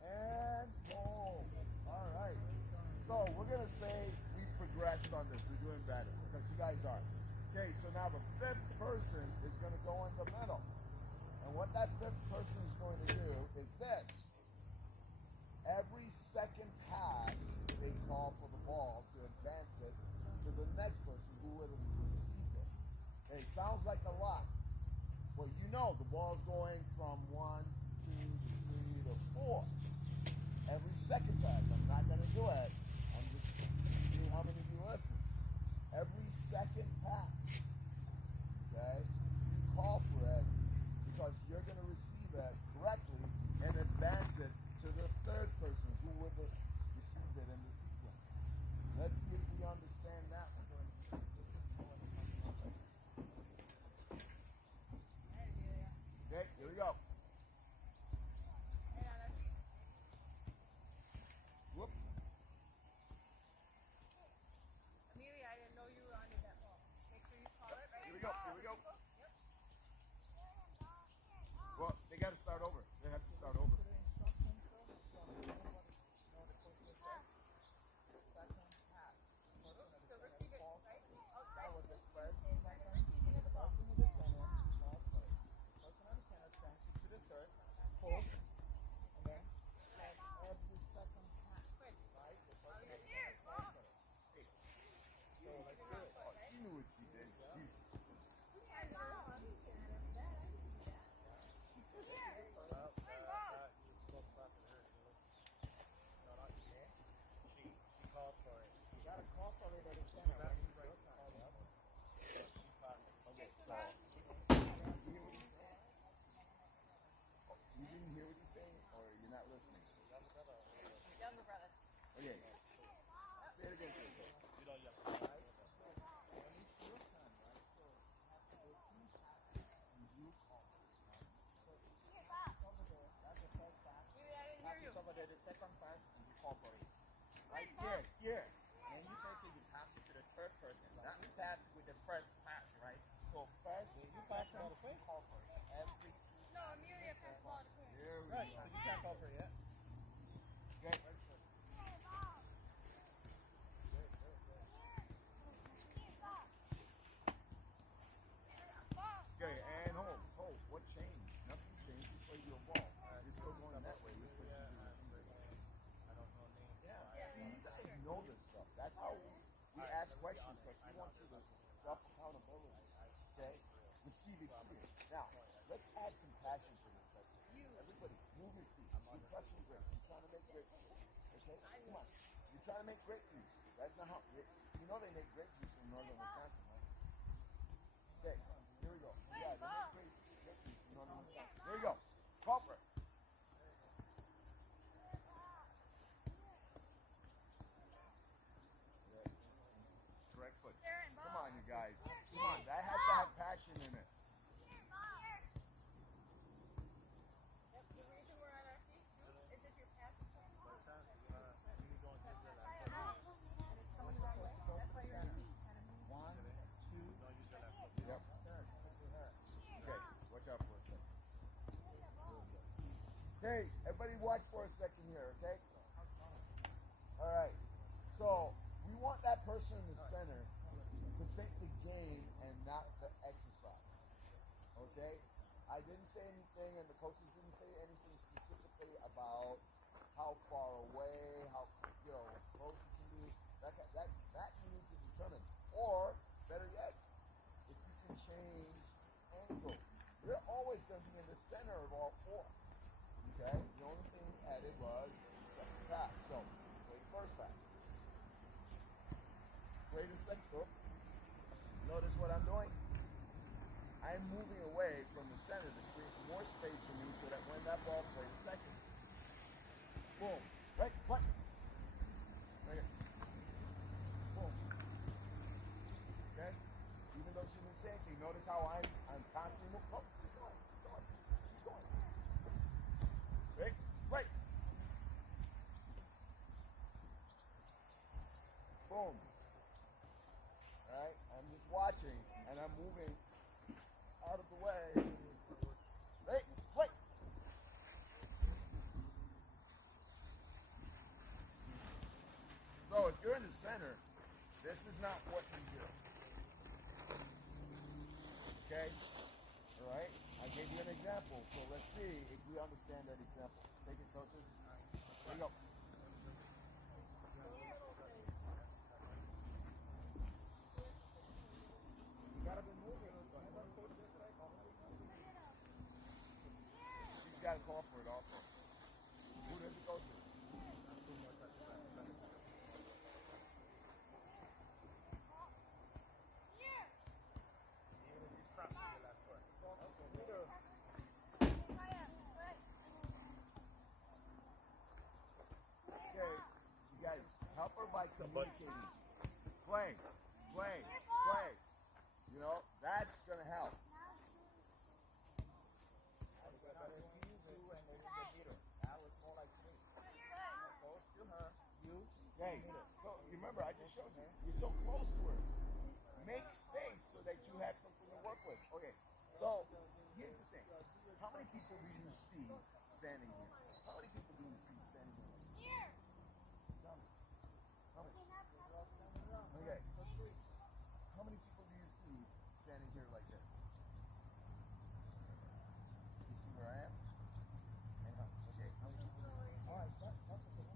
And boom. All right. So we're going to say we abreast on this. We're doing better because you guys are. Okay, so now the fifth person is going to go in the middle. And what that fifth person is going to do is this. Every second pass, they call for the ball to advance it to the next person who would have received it. Okay, sounds like a lot. Well, you know the ball's going from 1, 2, 3 to 4. Every second pass, I'm not going to do it. I'm just seeing how many of you listen. Every second pass, okay, you call for it because you're going to receive it correctly and advance it to the third person who would have received it in the sequence. Let's see if we understand that one. Okay, here we go. Whoop. Amelia, I didn't know you were under that ball. Make sure you call it right. Here we go, here we go. Yep. Well, they got to start over. They have to start over. So receive it, right? Outside. She knew what she did. She's She called for it. You got to call for it at the center. Right? You didn't hear what he's saying, or you're not listening? Younger brother. Okay. Say it again, please. You don't yell. Amelia, I didn't hear you. Over there, the second pass, and you call for it. Right here, here. And you try to pass it to the third person. That starts with the first pass, right? So first, you pass it on the play, call for it. Every No, Amelia passed the ball to Quinn. Here we Right, go. so you can't call for it yet. Okay. Okay, and hold. What changed? Nothing changed. You played your ball. You're still going that way. You're pushing to the receiver. I don't know names. Yeah. See, you guys know this stuff. That's how we ask questions, because we want you to self-accountability. Okay? Receive it clear. Now, let's add some passion to this. Everybody, move your feet. You're crushing grapes. You're trying to make grape juice. Okay? Come on. You're trying to make grape juice. That's not how. You know they make grape juice in northern Wisconsin, right? Okay, here we go. Yeah, they make grape juice in northern Wisconsin. Here we go. Call for it. Correct foot. Come on, you guys. Come on. That has to have passion in it. Yep, the reason we're on our feet, too, is if you're passing someone. And it's coming the wrong way. That's why you're on your feet. Kind of move. 1, 2. Yep. Okay, watch out for a second. Okay, everybody watch for a second here, okay? All right. So, we want that person in the center to think the game and not the exercise. Okay? I didn't say anything, and the coaches didn't say anything specifically about how far away, how close you can be. That you need to determine. Or, better yet, if you can change angle. We're always going to be in the center of all four. Okay? The only thing we added was the second pass. So, play the first pass. Play the second. Oh. Notice what I'm doing? I'm moving away from the center to create more space for me so that when that ball plays second. Boom. Right? What? Right here. Boom. Okay? Even though she didn't say anything, notice how I'm constantly moving. Oh, keep going. Keep going. Right? Right. Boom. Alright? I'm just watching and I'm moving out of the way. Right? Right. So if you're in the center, not what you do. Okay? All right? I gave you an example, so let's see if we understand that example. Take it, coaches. There you go. You gotta be moving. She's got to call for it also. Who does it go to? Okay, you guys, help her by communicating. Play, play, play. You know, that's gonna help. Hey, so remember, I just showed you. You're so close to her. Make space so that you have something to work with. Okay, so here's the thing. How many people do you see standing here? How many people do you see standing here? How many? How many? Okay. How many people do you see standing here like this? You see where I am? And okay. How many people do you see? All right, that's okay.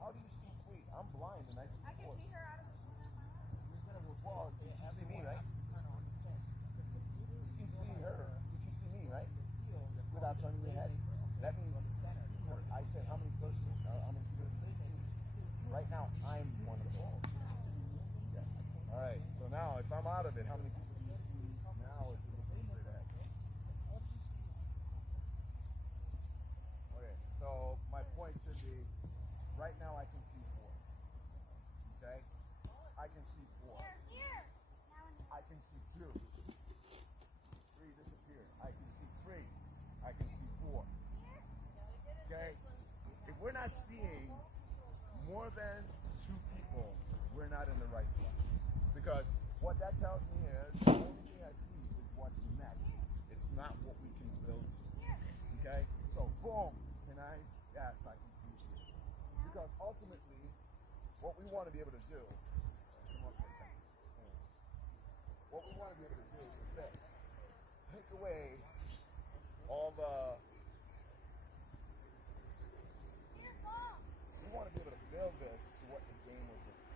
How do you see? Wait, I'm blind and I see I can four. see her out of the corner of my eye. Well, you can see me, right? You can see her. You can see me, right? Without turning your head. That means I said how many persons, how many people do you see? Right now, I'm one of them. Yeah. All right. So now, if I'm out of it, how many people do you see? Now it's a little bit ahead. Okay. So my point should be, right now I can see four. Okay. I can see four. Here. I can see two. Three disappeared. I can see three. I can see four. Okay? If we're not seeing more than two people, we're not in the right place. Because what that tells me is the only thing I see is what's next. It's not what we can build. Okay? So boom. Can I? Yes, I can see you. Because ultimately, what we want to be able to do, what we want to be able to do is this. Take away all the... We want to be able to build this to what the game was doing.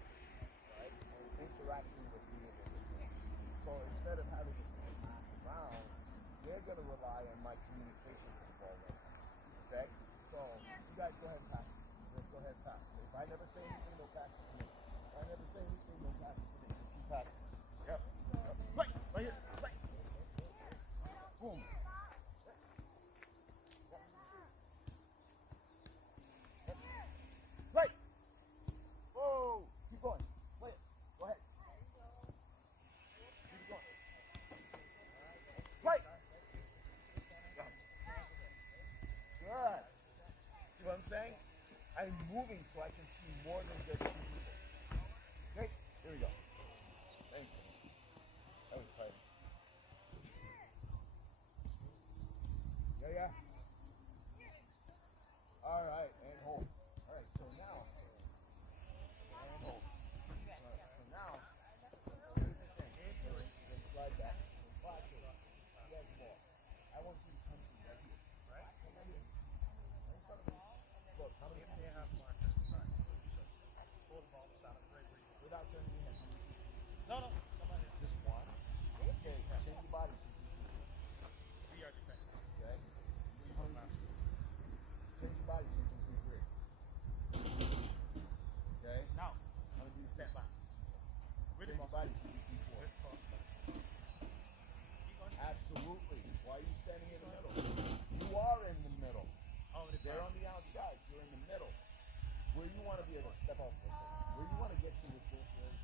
Right? Interacting with me and everything. So instead of having to pass around, they're going to rely on my communication with the ball right now. Okay? So you guys go ahead and pass it. Let's go ahead and pass it. If I never say anything, no pass it to me. If I never say anything, no pass it to me. Keep passing. Yep. Right here. Right. Boom. Right. Whoa. Keep going. Play it. Go ahead. Keep going. Right. Good. See what I'm saying? I'm moving so I can see more than just two people. Okay? Here we go. Thanks. That was tight. Yeah. All right, and hold. All right, so now, and hold. All right, so now, here's the thing. Then slide back. Watch it. He has the ball. I want you to come to right here. Right? Come right here. Right in front of me. Look, how many people have markers? All right. Hold the ball without turning your head. No. Just one. Okay, change your body. We are defending. Okay? Change your body so you can see three. Okay? Now, I'm going to do step back. Change your body so you can see four. Absolutely. Why are you standing in the middle? You are in the middle. They're on the outside. You're in the middle. Where you want to be able to step out for a second. Where you want to get to with this is...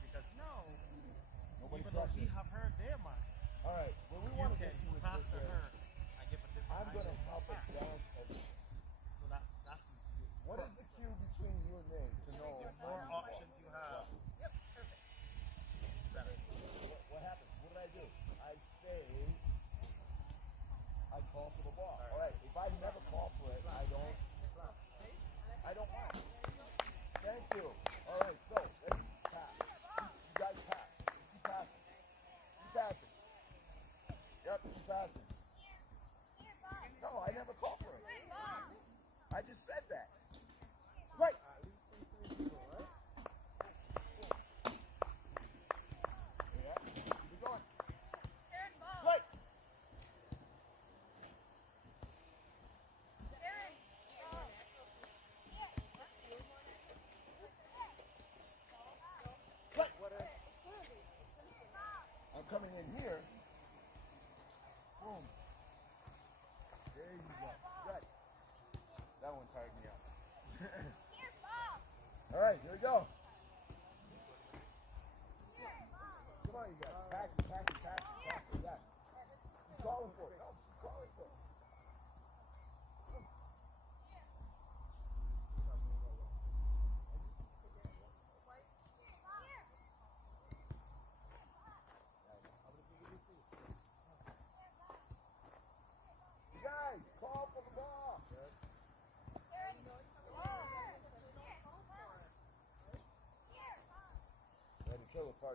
Because now, Nobody even though we crosses. have heard their mind, All right. Where we you want to can get to with pass this to is... her and give a different I'm going to idea. help it bounce over. So that's What is the cue between you and me to know more options you have. What happens? What did I do? I say, I call for the ball. All right. If I never call for it, I don't want. Thank you. All right. So, ready?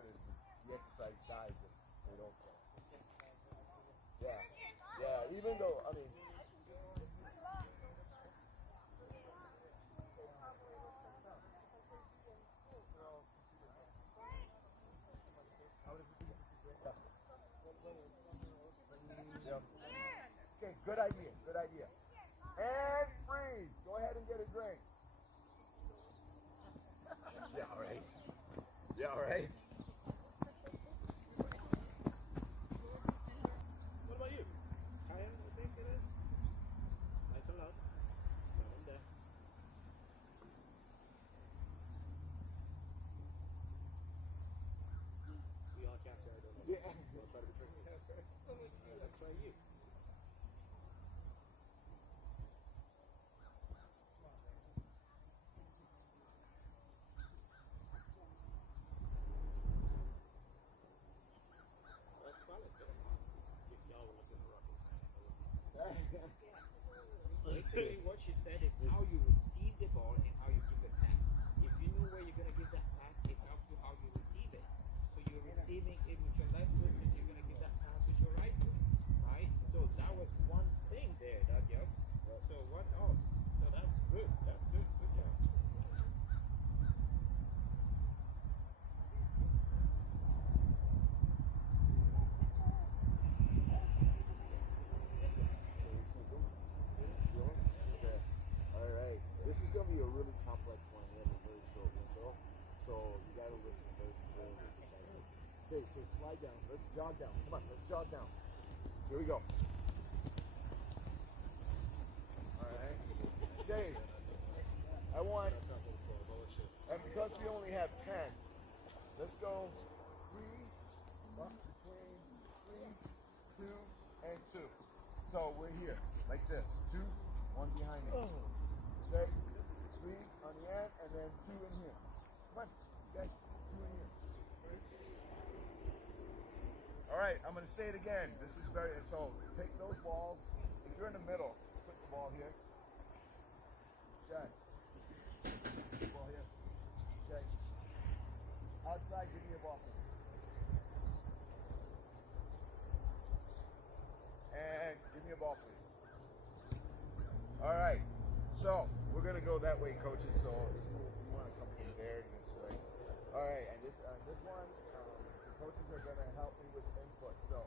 part is the exercise dies if they don't play. Yeah, yeah. Even though I mean. Okay, good idea, good idea. And freeze. Go ahead and get a drink. Yeah, all right. Yeah, all right. What about you? Cayenne, I think it is. Nice and loud. Down in there. We all can't say I don't know. Yeah. We'll try to be tricky. Alright, let's try you. That's valid, though. If y'all were looking at rocket science. Basically, what she said is how you receive the ball and how you give it back. If you know where you're going to give that pass, it tells you how you receive it. So you're receiving it with your left foot, and you're going to give that pass with your right foot, right? So that was one thing there, that yeah. So what else? So that's good. That's good. Good job. All right. This is going to be a really complex one. We have a very short window, so you got to listen very carefully. Okay, so slide down. Let's jog down. Come on, let's jog down. Here we go. All right. Okay. I want, and because we only have 10, let's go 3, up between 3, 2, and 2. So we're here, like this. 2, 1 behind me. Okay? 3 on the end, and then 2 in here. Come on. Okay? 2 in here. All right, I'm going to say it again. This is very, so take those balls. If you're in the middle, put the ball here. Okay. Put the ball here. Okay. Outside, give me a ball. And give me a ball, please. All right. So we're gonna go that way, coaches. So if you want to come from there this way. All right. And this one, the coaches are gonna help me with input. So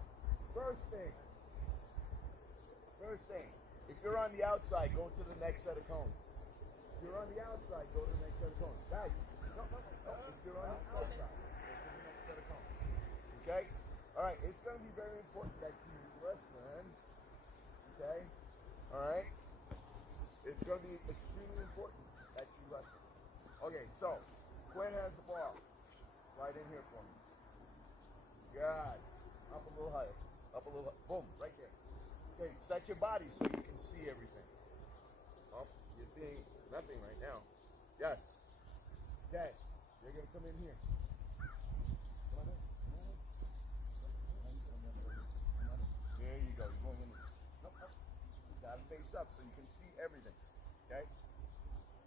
first thing. If you're on the outside, go to the next set of cones. If you're on the outside, go to the next set of cones. Guys, no. If you're on the outside, go to the next set of cones. Okay. All right. It's gonna be very important that you listen. Okay. All right. It's going to be extremely important that you listen. Okay, so Gwen has the ball. Right in here for me. Good. Up a little higher. Up a little higher. Boom, right there. Okay, set your body so you can see everything. Oh, you're seeing nothing right now. Yes. Okay, you're going to come in here. Come on in. There you go. You're going in there. Nope. You got to face up so you can see everything. Okay?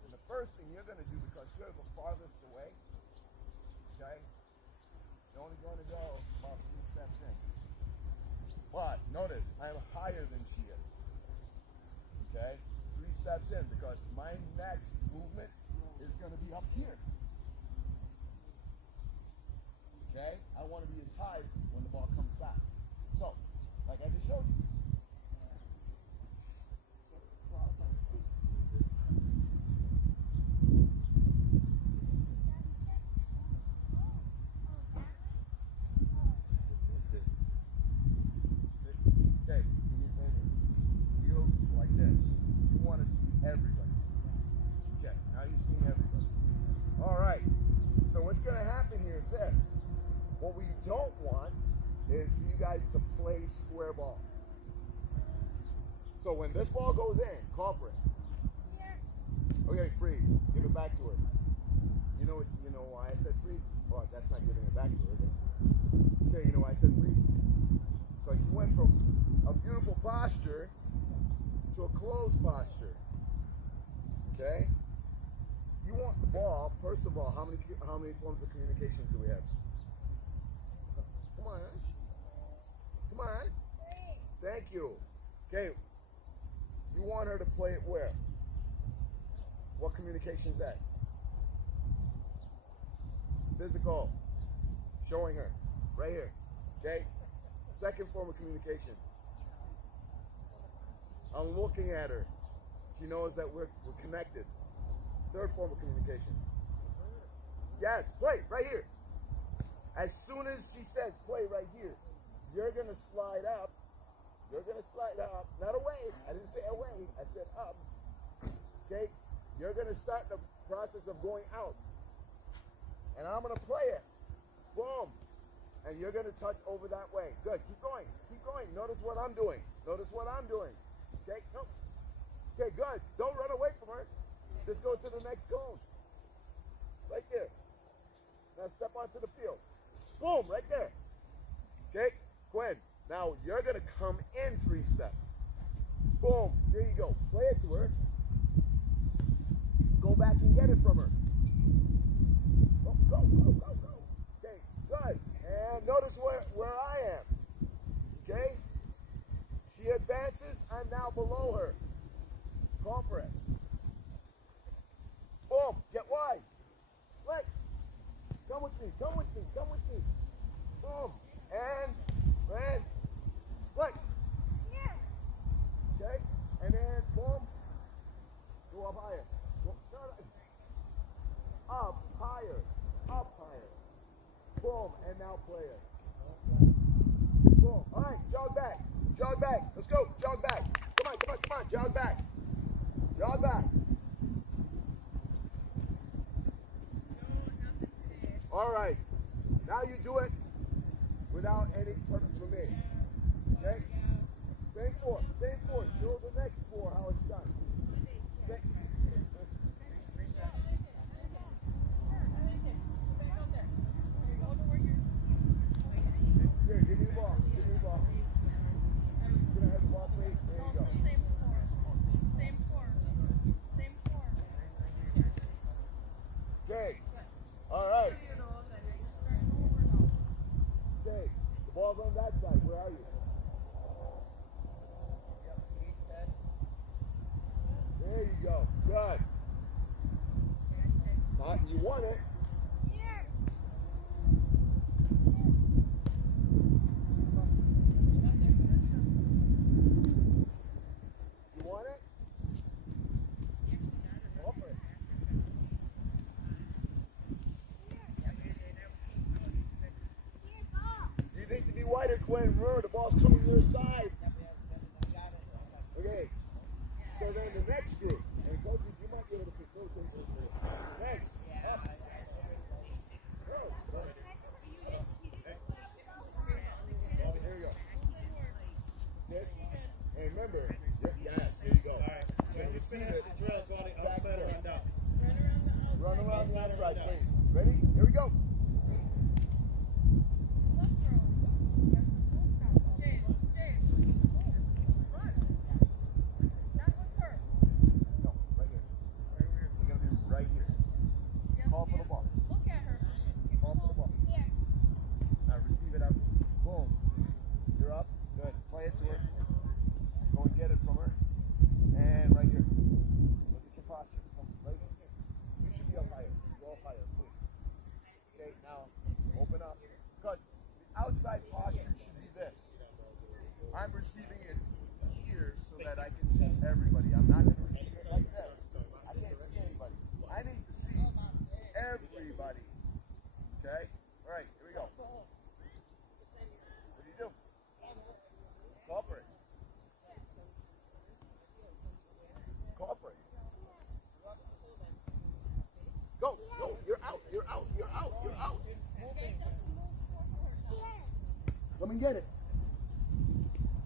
And the first thing you're going to do, because you're the farthest away, okay, you're only going to go about 2 steps in. But notice, I'm higher than she is. Okay? 3 steps in, because my next movement is going to be up here. Okay? I want to be as high when the ball comes back. So, like I just showed you. Okay, do me a favor. Heels like this. You want to see everybody. Okay, now you're seeing everybody. All right. So what's going to happen here is this. What we don't want is for you guys to play square ball. So when this ball goes in, call for it. Okay, freeze. Give it back to her. You know why I said freeze? Oh, that's not giving it back to her, is it? Okay, you know why I said freeze? So you went from a beautiful posture to a closed posture. Okay? You want the ball, first of all, how many forms of communications do we have? Come on, Ash. Come on. Thank you. Okay. You want her to play it where? What communication is that? Physical. Showing her. Right here. Okay? Second form of communication. I'm looking at her. She knows that we're connected. Third form of communication. Yes, play right here. As soon as she says play right here, you're going to slide up. You're going to slide up. Not away. I didn't say away. I said up. Okay? You're going to start the process of going out. And I'm going to play it. Boom. And you're going to touch over that way. Good. Keep going. Keep going. Notice what I'm doing. Notice what I'm doing. Okay? Nope. Okay, good. Don't run away from her. Just go to the next cone. Right there. Now step onto the field. Boom, right there. Okay, Quinn. Now you're going to come in 3 steps. Boom. There you go. Play it to her. Go back and get it from her. Go, go, go, go, go. Okay, good. And notice where I am. Okay? She advances. I'm now below her. Call for it. Boom. Get wide. Right. Come with me. Come with me. Come with me. Boom. And right. Okay. And then boom. Go up higher. Go, no, no. Up higher. Up higher. Boom. And now play it. Boom. All right. Jog back. Jog back. Let's go. Jog back. Come on. Come on. Come on. Jog back. Jog back. All right. Now you do it without any purpose for me. Okay? Same 4. Same 4. Show the next 4 how it's done. Okay. Here, give me the ball. Give me the ball. You're going to have the ball, please. There you go. Same 4. Okay. All right. Okay. The ball's on that side. Where are you? There you go. Good. You won it. You won it? Offer it. You need to be wider, Quinn. Remember, the ball's coming to your side. Okay. So then the next group, and coaches, you might be able to facilitate this. Next. Up. Go. There you go. Yes. And remember, yes, there you go. All right. When you finish the drill, go on the outside or run down. Run around the outside, please. Ready? Here we go. No, right here. You're going to be right here. Call for the ball. Look at her. Call for the ball. Now receive it up. Boom. You're up. Good. Play it to her. Go and get it from her. And right here. Look at your posture. Come right here. You should be up higher. Go up higher, please. Okay, now open up. Because the outside posture should be this. I'm receiving it here so that I can see everybody. I'm not going to receive it like this. I can't see anybody. I need to see everybody. Okay? All right, here we go. What do you do? Call for it. Call for it. Go, go. You're out. You're out. You're out. You're out. Come and get it.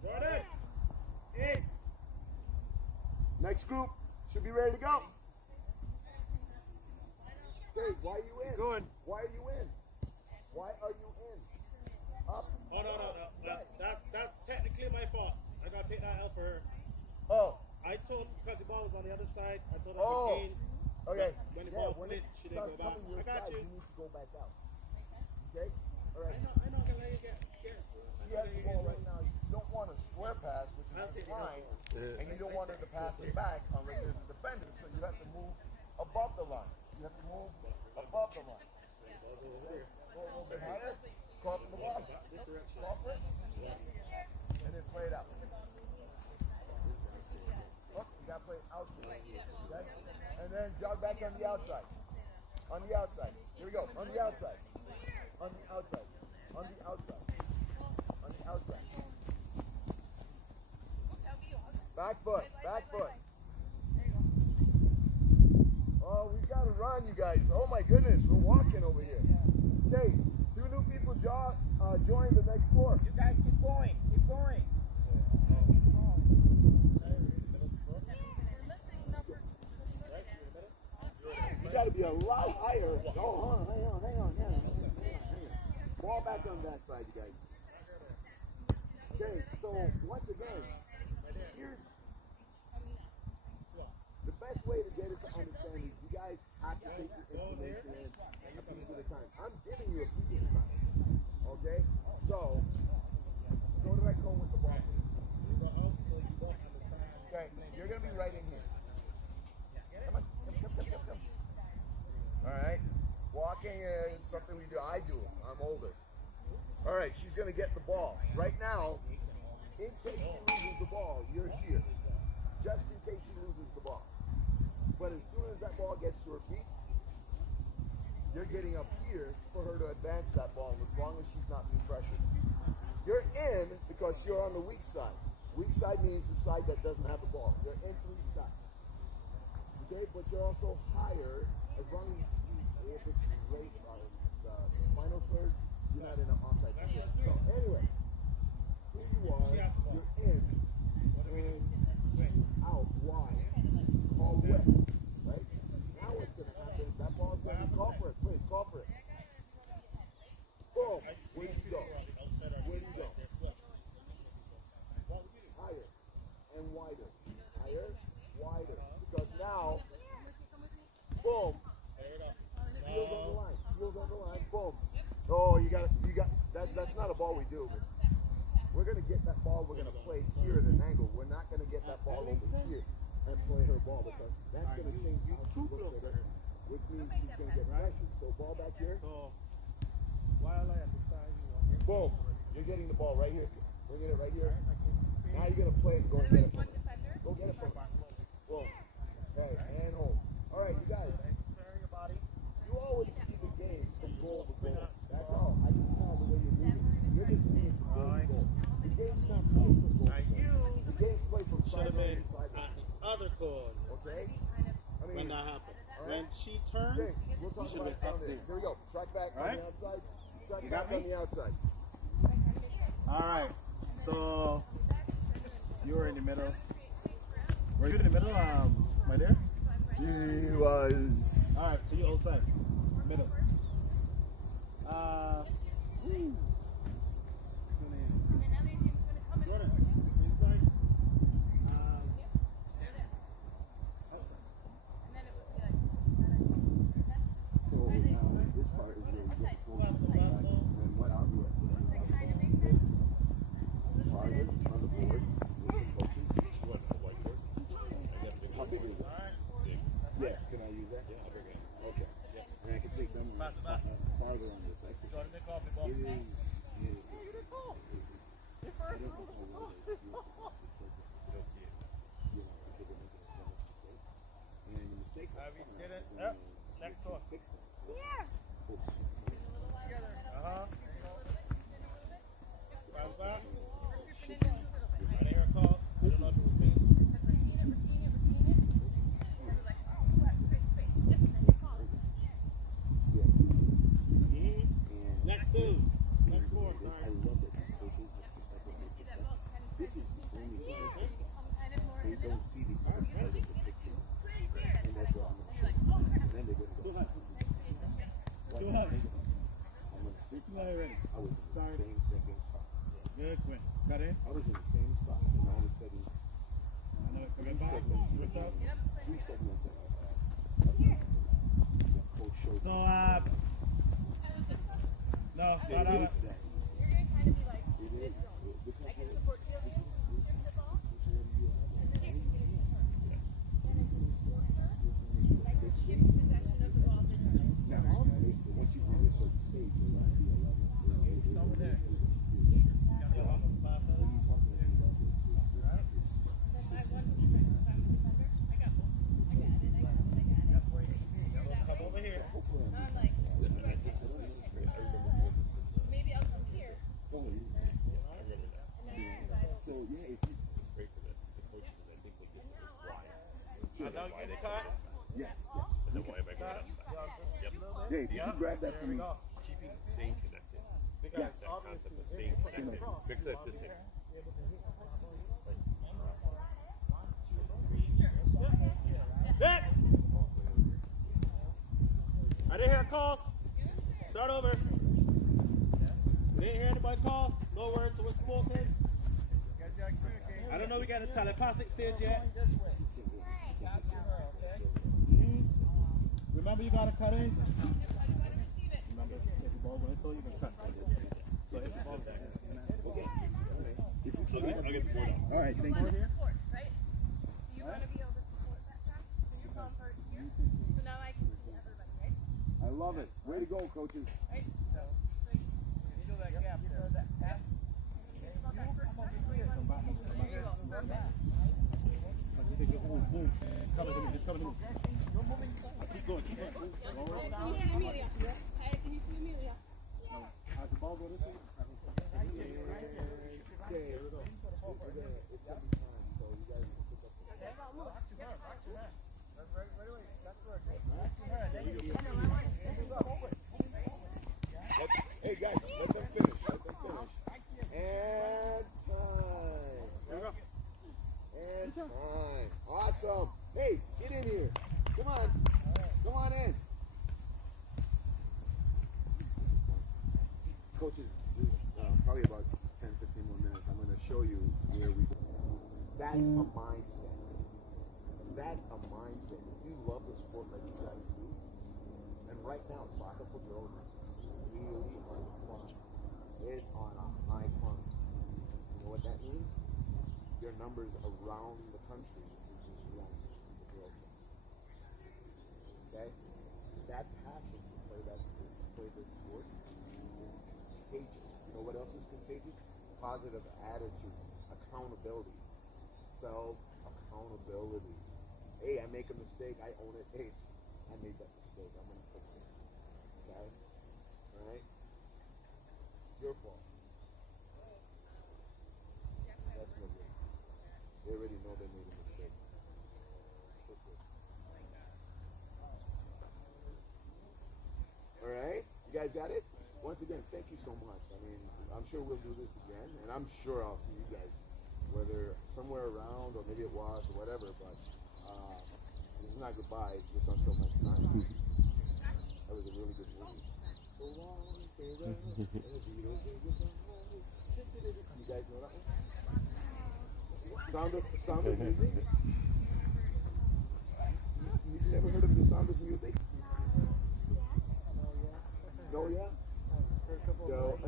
Jordan! In! Next group should be ready to go. Okay, why are you in? Going. Why are you in? Why are you in? Up. Oh, no. That's technically my fault. I got to take that L for her. Oh. I told, because the ball was on the other side, I told her Oh. to gain. Okay. When the Yeah, ball when split, it she didn't starts go back. coming your I got side, you. you need to go back out. Okay? All right. I know, I can let you get. line, and you don't want her to pass it back unless there's a defender. So you have to move above the line. You have to move above the line. Go a little bit higher. Call for the ball. Call for it. And then play it out. Oh, you got to play it out. Okay? And then jog back on the outside. On the outside. Here we go. On the outside. On the outside. On the outside. On the outside. Back foot. Back foot. Oh, we've got to run, you guys. Oh my goodness, we're walking over here. Okay, 2 new people join the next floor. You guys keep going. Keep going. You got to be a lot higher. Oh, hang on. Ball back on that side, you guys. Okay, so once again, here's the best way to get it to understand is you guys have to take the information in a piece at a time. I'm giving you a piece at a time. Okay? So, go to that cone with the ball. Okay, you're going to be right in here. Come on. Come. Alright? Walking is something we do. I do. I'm older. Alright, she's going to get the ball. Right now, in case she loses the ball, you're here. Just in case she loses the ball. But as soon as that ball gets to her feet, you're getting up here for her to advance that ball as long as she's not being pressured. You're in because you're on the weak side. Weak side means the side that doesn't have the ball. You're in weak side. Okay, but you're also higher as long as if it's late, the final third, you're not in an offside position. So anyway, here you are, you're in, and out, wide, all wet, right? Now what's going to happen is that ball's going to be, call for it, please, call for it. Boom, where do you go? Where do you go? Higher and wider, higher, wider, because now, boom, heels on the line, boom. Oh, you got, that's not a ball we do. We're going to get that ball, we're going to play here at an angle. We're not going to get that ball over here and play her ball because that's going to change how she looks at it, which means she's going to get pressured. So ball back here. While I understand you, Boom. You're getting the ball right here. Bring it right here. Now you're going to play it and go and get it from her. Go get it from her. Boom. Okay, and home. All right, you guys. You always see the game from goal to goal. That's all. I can tell the way you're moving. You're just seeing it from goal to goal. The game's not played from goal to goal. The game's played from should have sideline been to sideline. at the other cord Okay? I mean, when that happened. all When right. she turned, Okay, we'll talk should about have it down been there. up Here we go. Track back on Right? the outside. Track You back got me? on the outside. All right. So you were in the middle. Were you in the middle? Right there. She was. All right. So you outside. Middle. Woo. Jordan, inside. So this part is where we get full back, and then what I'll do is farther on the board with the coaches. How big is it? Yes, can I use that? Okay. And I can take them farther on this exercise. It is. I don't know how well they see it because you know, because they're making so much mistake. And the mistake Have you is did it? when Yep. you Next can't one. fix it. Here. Pass back. I didn't hear a call. I don't know if it was me. Yeah. Mhm. And Next two. Next four. I love it. This is the only thing they don't see the other part of the picture. And that's what I'm going to show you. And then they're going to go, what? I'm going to sit Ready. I was in the same second spot. Good, Quinn. Got in. I was in the same spot, and all of a sudden, I know. three Forget back. segments, Switch up. the coach showed So, me. no, It not is out. that. You're gonna kind of be like It is. Because I can support you. it's cut. Yes. And then we'll make it outside. Yep. Dave, you can grab that for me. Keeping, staying connected. Yes. That concept of staying connected. Fix it the same. Next! I didn't hear a call. Start over. We didn't hear anybody call. No words, so we're spoken. I don't know we got a telepathic stage yet. Remember you gotta cut in? Remember, if the ball went so you can cut. So if the ball back. I'll get the board out. All right, thank want you. to support, right? So you want to be able to support that track. So you're comfort here. So now I can see everybody, right? I love it. Way to go, coaches. Right? So you know that gap there. That pass. There you go. Perfect. Keep going, keep going. Can you see Amelia? Hey, can you see Amelia? How's the ball go this way? Hey guys, let them finish. Let them finish. And time. And time. Awesome. Hey, get in here. Come on. Come on in. Coaches, probably about 10, 15 more minutes. I'm going to show you where we go. That's a mindset. That's a mindset. If you love the sport like you guys do, and right now, soccer for girls is really on a climb. It's on a high climb. You know what that means? Your numbers around the country, which is young, the girls. Okay? That passion to play this sport is contagious. You know what else is contagious? Positive attitude, accountability, self-accountability. Hey, I make a mistake, I own it. Hey, I made that mistake, I'm gonna fix it. Okay? Alright? It's your fault. That's no good. They already know they made a mistake. Fix it. Alright? You guys got it? Once again, thank you so much. I mean, I'm sure we'll do this again, and I'm sure I'll see you guys, whether somewhere around or maybe at WASH or whatever, but this is not goodbye, it's just until next time. That was a really good movie. So long, farewell, and the Beatles say goodbye. You guys know that one? Sound of Music? You've never heard of the Sound of Music? No, yeah? No, a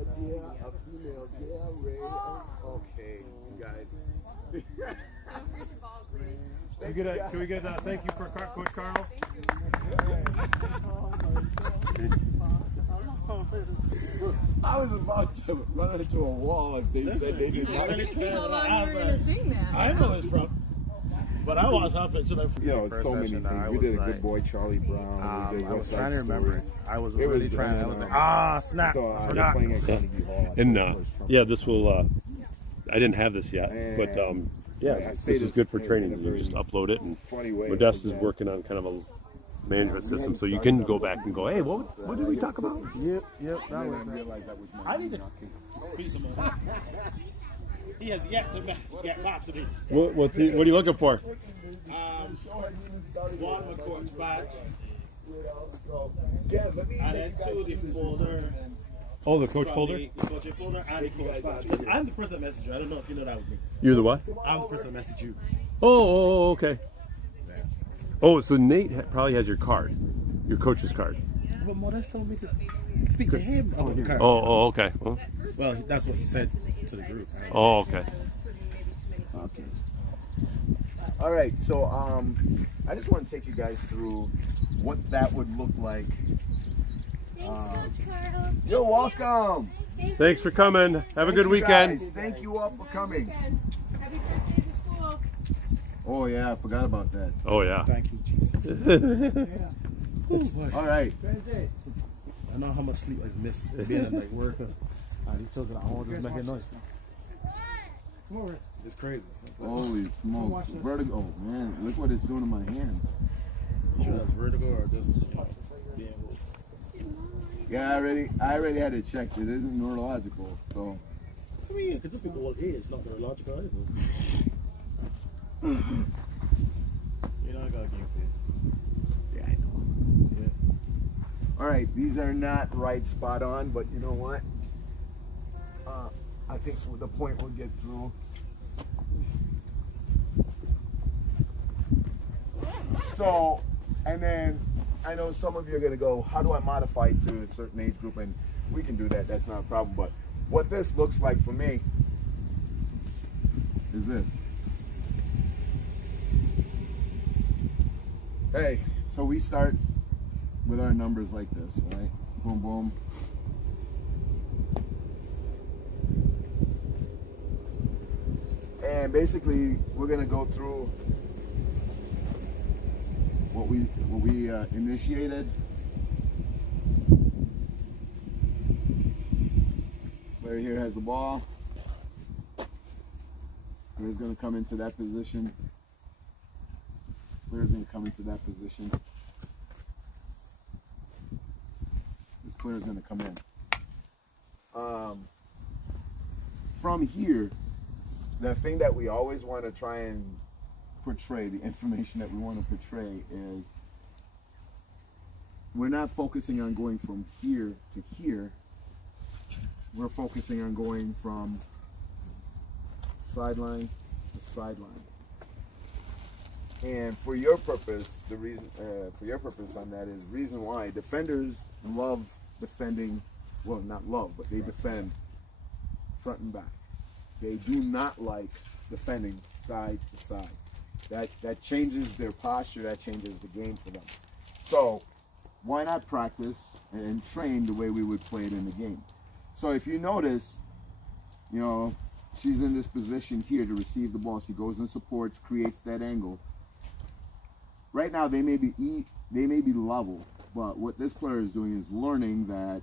female, Ray. Okay, you guys. Can we get thank you for Coach Carl? I was about to run into a wall if they said they did not. I didn't know you were going to sing that. I know it's from, but I was hoping should I? Yo, so many things. We did a Good Boy, Charlie Brown. We did I was trying to remember it. I was It really was, trying. I was like, snap! So I I was forgot. playing at Carnegie Hall. And yeah, this will. I didn't have this yet, but yeah, I say this is good for in training. a You very just upload it, and funny way. Modest is that working on kind of a management system, so you can go back and go, hey, what did we talk about? Yep, And then I realized that was my I need to speak to him. He has yet to get back to this. What are you looking for? One, the coach badge, Yeah, let me and then two, the folder. Oh, the coach from folder. The coaching folder and the coach badge. 'Cause I'm the person that messaged you. I don't know if you know that was me. You're the what? I'm the person that messaged you. Oh, okay. Oh, so Nate probably has your card, your coach's card. But Modest told me to speak to him about the card. Oh, okay. Well, that's what he said to the group. Oh, okay. Okay. All right, so I just want to take you guys through what that would look like. You're welcome. Thanks for coming. Have a good weekend. Guys. Thank you all for coming. Happy first day of school. Oh yeah, I forgot about that. Oh yeah. Thank you, Jesus. All right. I know how much sleep I missed being at like work. These children at home just making noise. It's crazy. Holy smokes. Vertigo. Oh man, look what it's doing to my hands. You sure that's vertigo or just being able? Yeah, I already had it checked. It isn't neurological, so. I mean, because this people well, it's not neurological either. You know, I got a game face. Yeah, I know. Yeah. All right, these are not right spot on, but you know what? I think the point we'll get through. So, and then I know some of you are going to go, how do I modify to a certain age group? And we can do that. That's not a problem. But what this looks like for me is this. Hey, so we start with our numbers like this, right? Boom, boom. And basically, we're gonna go through what we initiated. Player here has the ball. Player's gonna come into that position. Player's gonna come into that position. This player's gonna come in. From here, the thing that we always want to try and portray, the information that we want to portray is we're not focusing on going from here to here. We're focusing on going from sideline to sideline. And for your purpose, the reason for your purpose on that is reason why defenders love defending. Well, not love, but they defend front and back. They do not like defending side to side. That changes their posture. That changes the game for them. So why not practice and train the way we would play it in the game? So if you notice, you know, she's in this position here to receive the ball. She goes and supports, creates that angle. Right now they may be level, but what this player is doing is learning that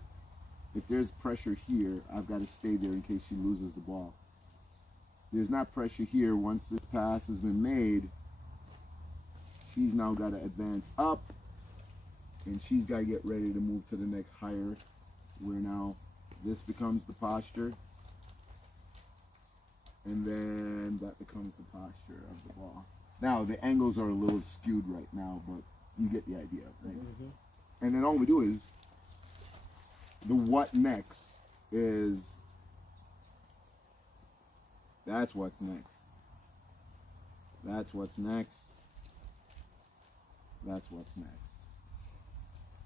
if there's pressure here, I've got to stay there in case she loses the ball. There's not pressure here. Once this pass has been made, she's now got to advance up, and she's got to get ready to move to the next higher, where now this becomes the posture, and then that becomes the posture of the ball. Now, the angles are a little skewed right now, but you get the idea, right? Mm-hmm. And then all we do is, the what next is, that's what's next. That's what's next. That's what's next.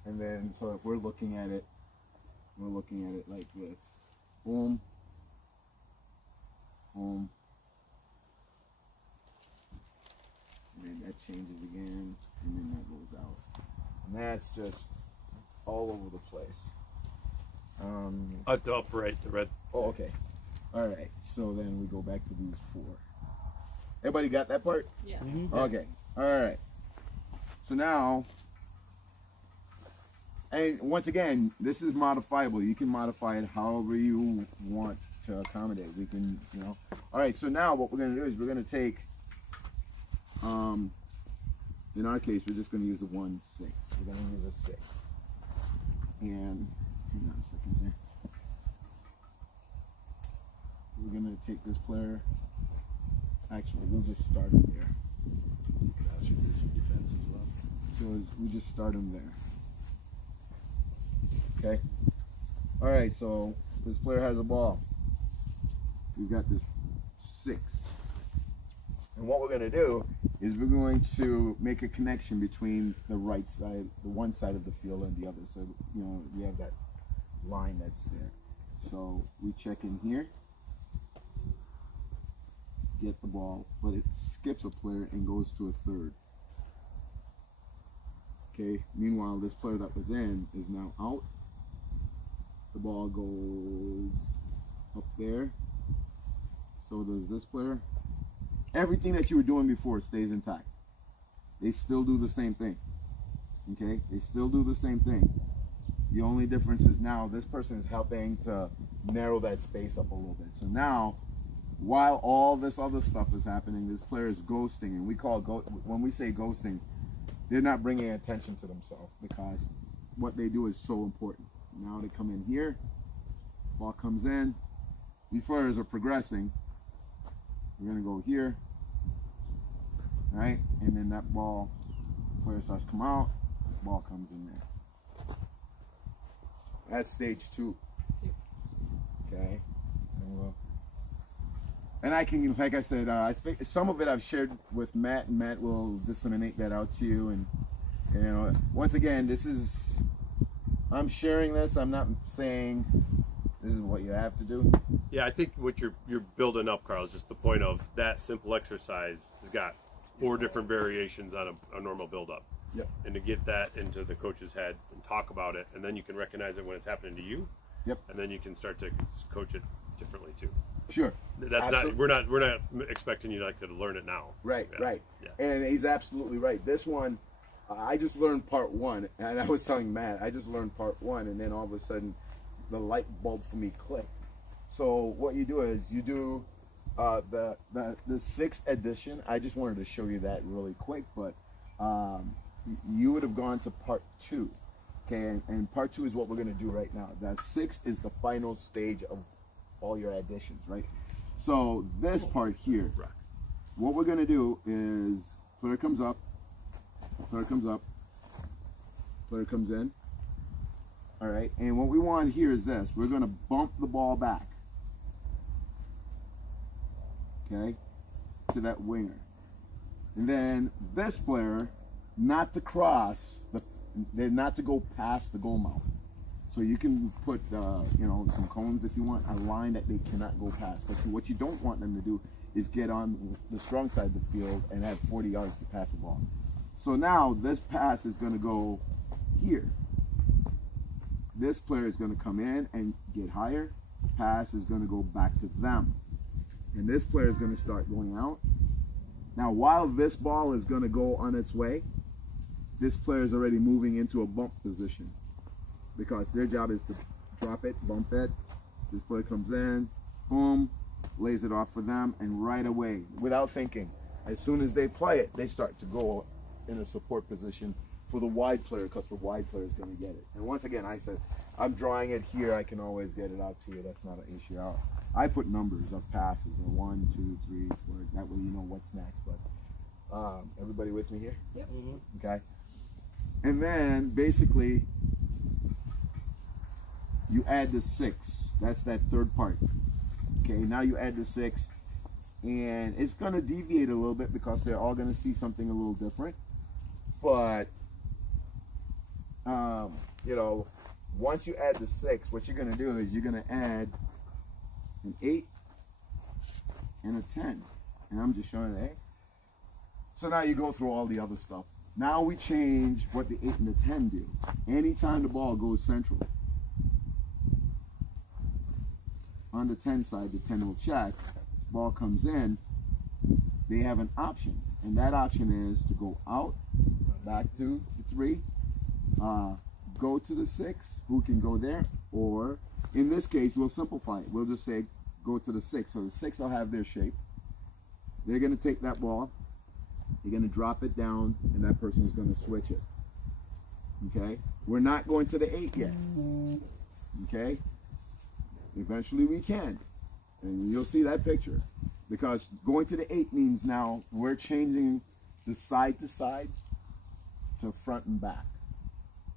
And then, so if we're looking at it like this. Boom. Boom. And then that changes again, and then that goes out. And that's just all over the place. At the upper right, the red. Oh, okay. All right. So then we go back to these four. Everybody got that part? Yeah. Mm-hmm. Okay. All right. So now, and once again, this is modifiable. You can modify it however you want to accommodate. We can, you know. All right. So now what we're going to do is we're going to take, in our case, we're just going to use a 1-6. We're going to use a 6. And hang on a second here. We're going to take this player. Actually, we'll just start him there. That should do some defense as well. So we just start him there. Okay. All right. So this player has a ball. We've got this 6. And what we're going to do is we're going to make a connection between the right side, the one side of the field, and the other. So, you know, we have that line that's there. So we check in here, get the ball, but it skips a player and goes to a third. Okay, meanwhile, this player that was in is now out. The ball goes up there. So does this player. Everything that you were doing before stays intact. They still do the same thing. Okay? They still do the same thing. The only difference is now this person is helping to narrow that space up a little bit. So now, while all this other stuff is happening, this player is ghosting, and we call when we say ghosting, they're not bringing attention to themselves because what they do is so important. Now they come in here, ball comes in. These players are progressing. We're gonna go here, right? And then that ball, player starts to come out, ball comes in there. That's stage 2. Okay. And I can, like I said, I think some of it I've shared with Matt, and Matt will disseminate that out to you. And you know, once again, this is, I'm sharing this. I'm not saying this is what you have to do. Yeah, I think what you're building up, Carl, is just the point of that simple exercise has got 4 different variations on a normal build-up. Yep. And to get that into the coach's head and talk about it, and then you can recognize it when it's happening to you. Yep. And then you can start to coach it differently too. Sure. That's Absolutely. not we're not expecting you to learn it now. Right, Yeah. right. Yeah. And he's absolutely right. This one, I just learned part 1, and I was telling Matt, I just learned part 1, and then all of a sudden, the light bulb for me clicked. So what you do is you do the 6th edition. I just wanted to show you that really quick, but you would have gone to part 2. Okay, and part 2 is what we're going to do right now. The 6th is the final stage of all your additions, right? So this part here, what we're going to do is player comes up, player comes up, player comes in. All right, and what we want here is this. We're going to bump the ball back, okay, to that winger. And then this player, not to cross, not to go past the goal mouth. So you can put, you know, some cones if you want, a line that they cannot go past. But what you don't want them to do is get on the strong side of the field and have 40 yards to pass the ball. So now this pass is going to go here. This player is going to come in and get higher. Pass is going to go back to them. And this player is going to start going out. Now, while this ball is going to go on its way, this player is already moving into a bump position because their job is to drop it, bump it. This player comes in, boom, lays it off for them, and right away, without thinking, as soon as they play it, they start to go in a support position for the wide player because the wide player is going to get it. And once again, I said, I'm drawing it here. I can always get it out to you. That's not an issue. I put numbers of passes, 1, 2, 3, 4. That way you know what's next. But everybody with me here? Yep. Mm-hmm. Okay. And then basically, you add the 6. That's that third part. Okay. Now you add the 6, and it's going to deviate a little bit because they're all going to see something a little different. But you know, once you add the 6, what you're going to do is you're going to add an 8 and a 10. And I'm just showing that. So now you go through all the other stuff. Now we change what the 8 and the 10 do. Anytime the ball goes central, on the 10 side, the 10 will check. Ball comes in. They have an option. And that option is to go out, back to the 3, go to the 6, who can go there, or in this case, we'll simplify it. We'll just say go to the 6. So the 6 will have their shape. They're going to take that ball, they're going to drop it down, and that person is going to switch it. Okay? We're not going to the 8 yet. Okay? Eventually we can. And you'll see that picture. Because going to the 8 means now we're changing the side to side to front and back.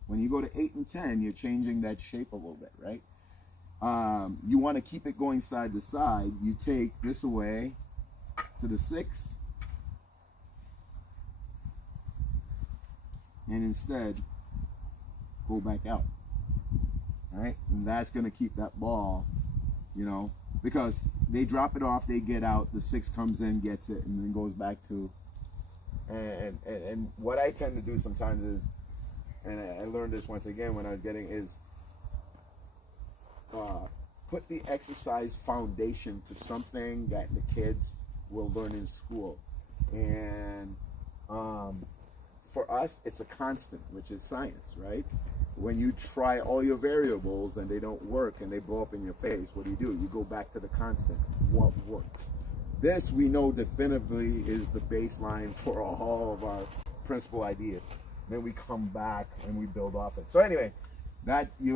When you go to 8 and 10, you're changing that shape a little bit, right? You want to keep it going side to side. You take this away to the 6, and instead go back out. All right, and that's going to keep that ball, you know, because they drop it off, they get out, the 6 comes in, gets it, and then goes back to. And what I tend to do sometimes is, and I learned this once again when I was getting, is put the exercise foundation to something that the kids will learn in school. And for us, it's a constant, which is science, right? When you try all your variables and they don't work and they blow up in your face, what do? You go back to the constant. What works? This we know definitively is the baseline for all of our principal idea. Then we come back and we build off it. So anyway, that you have.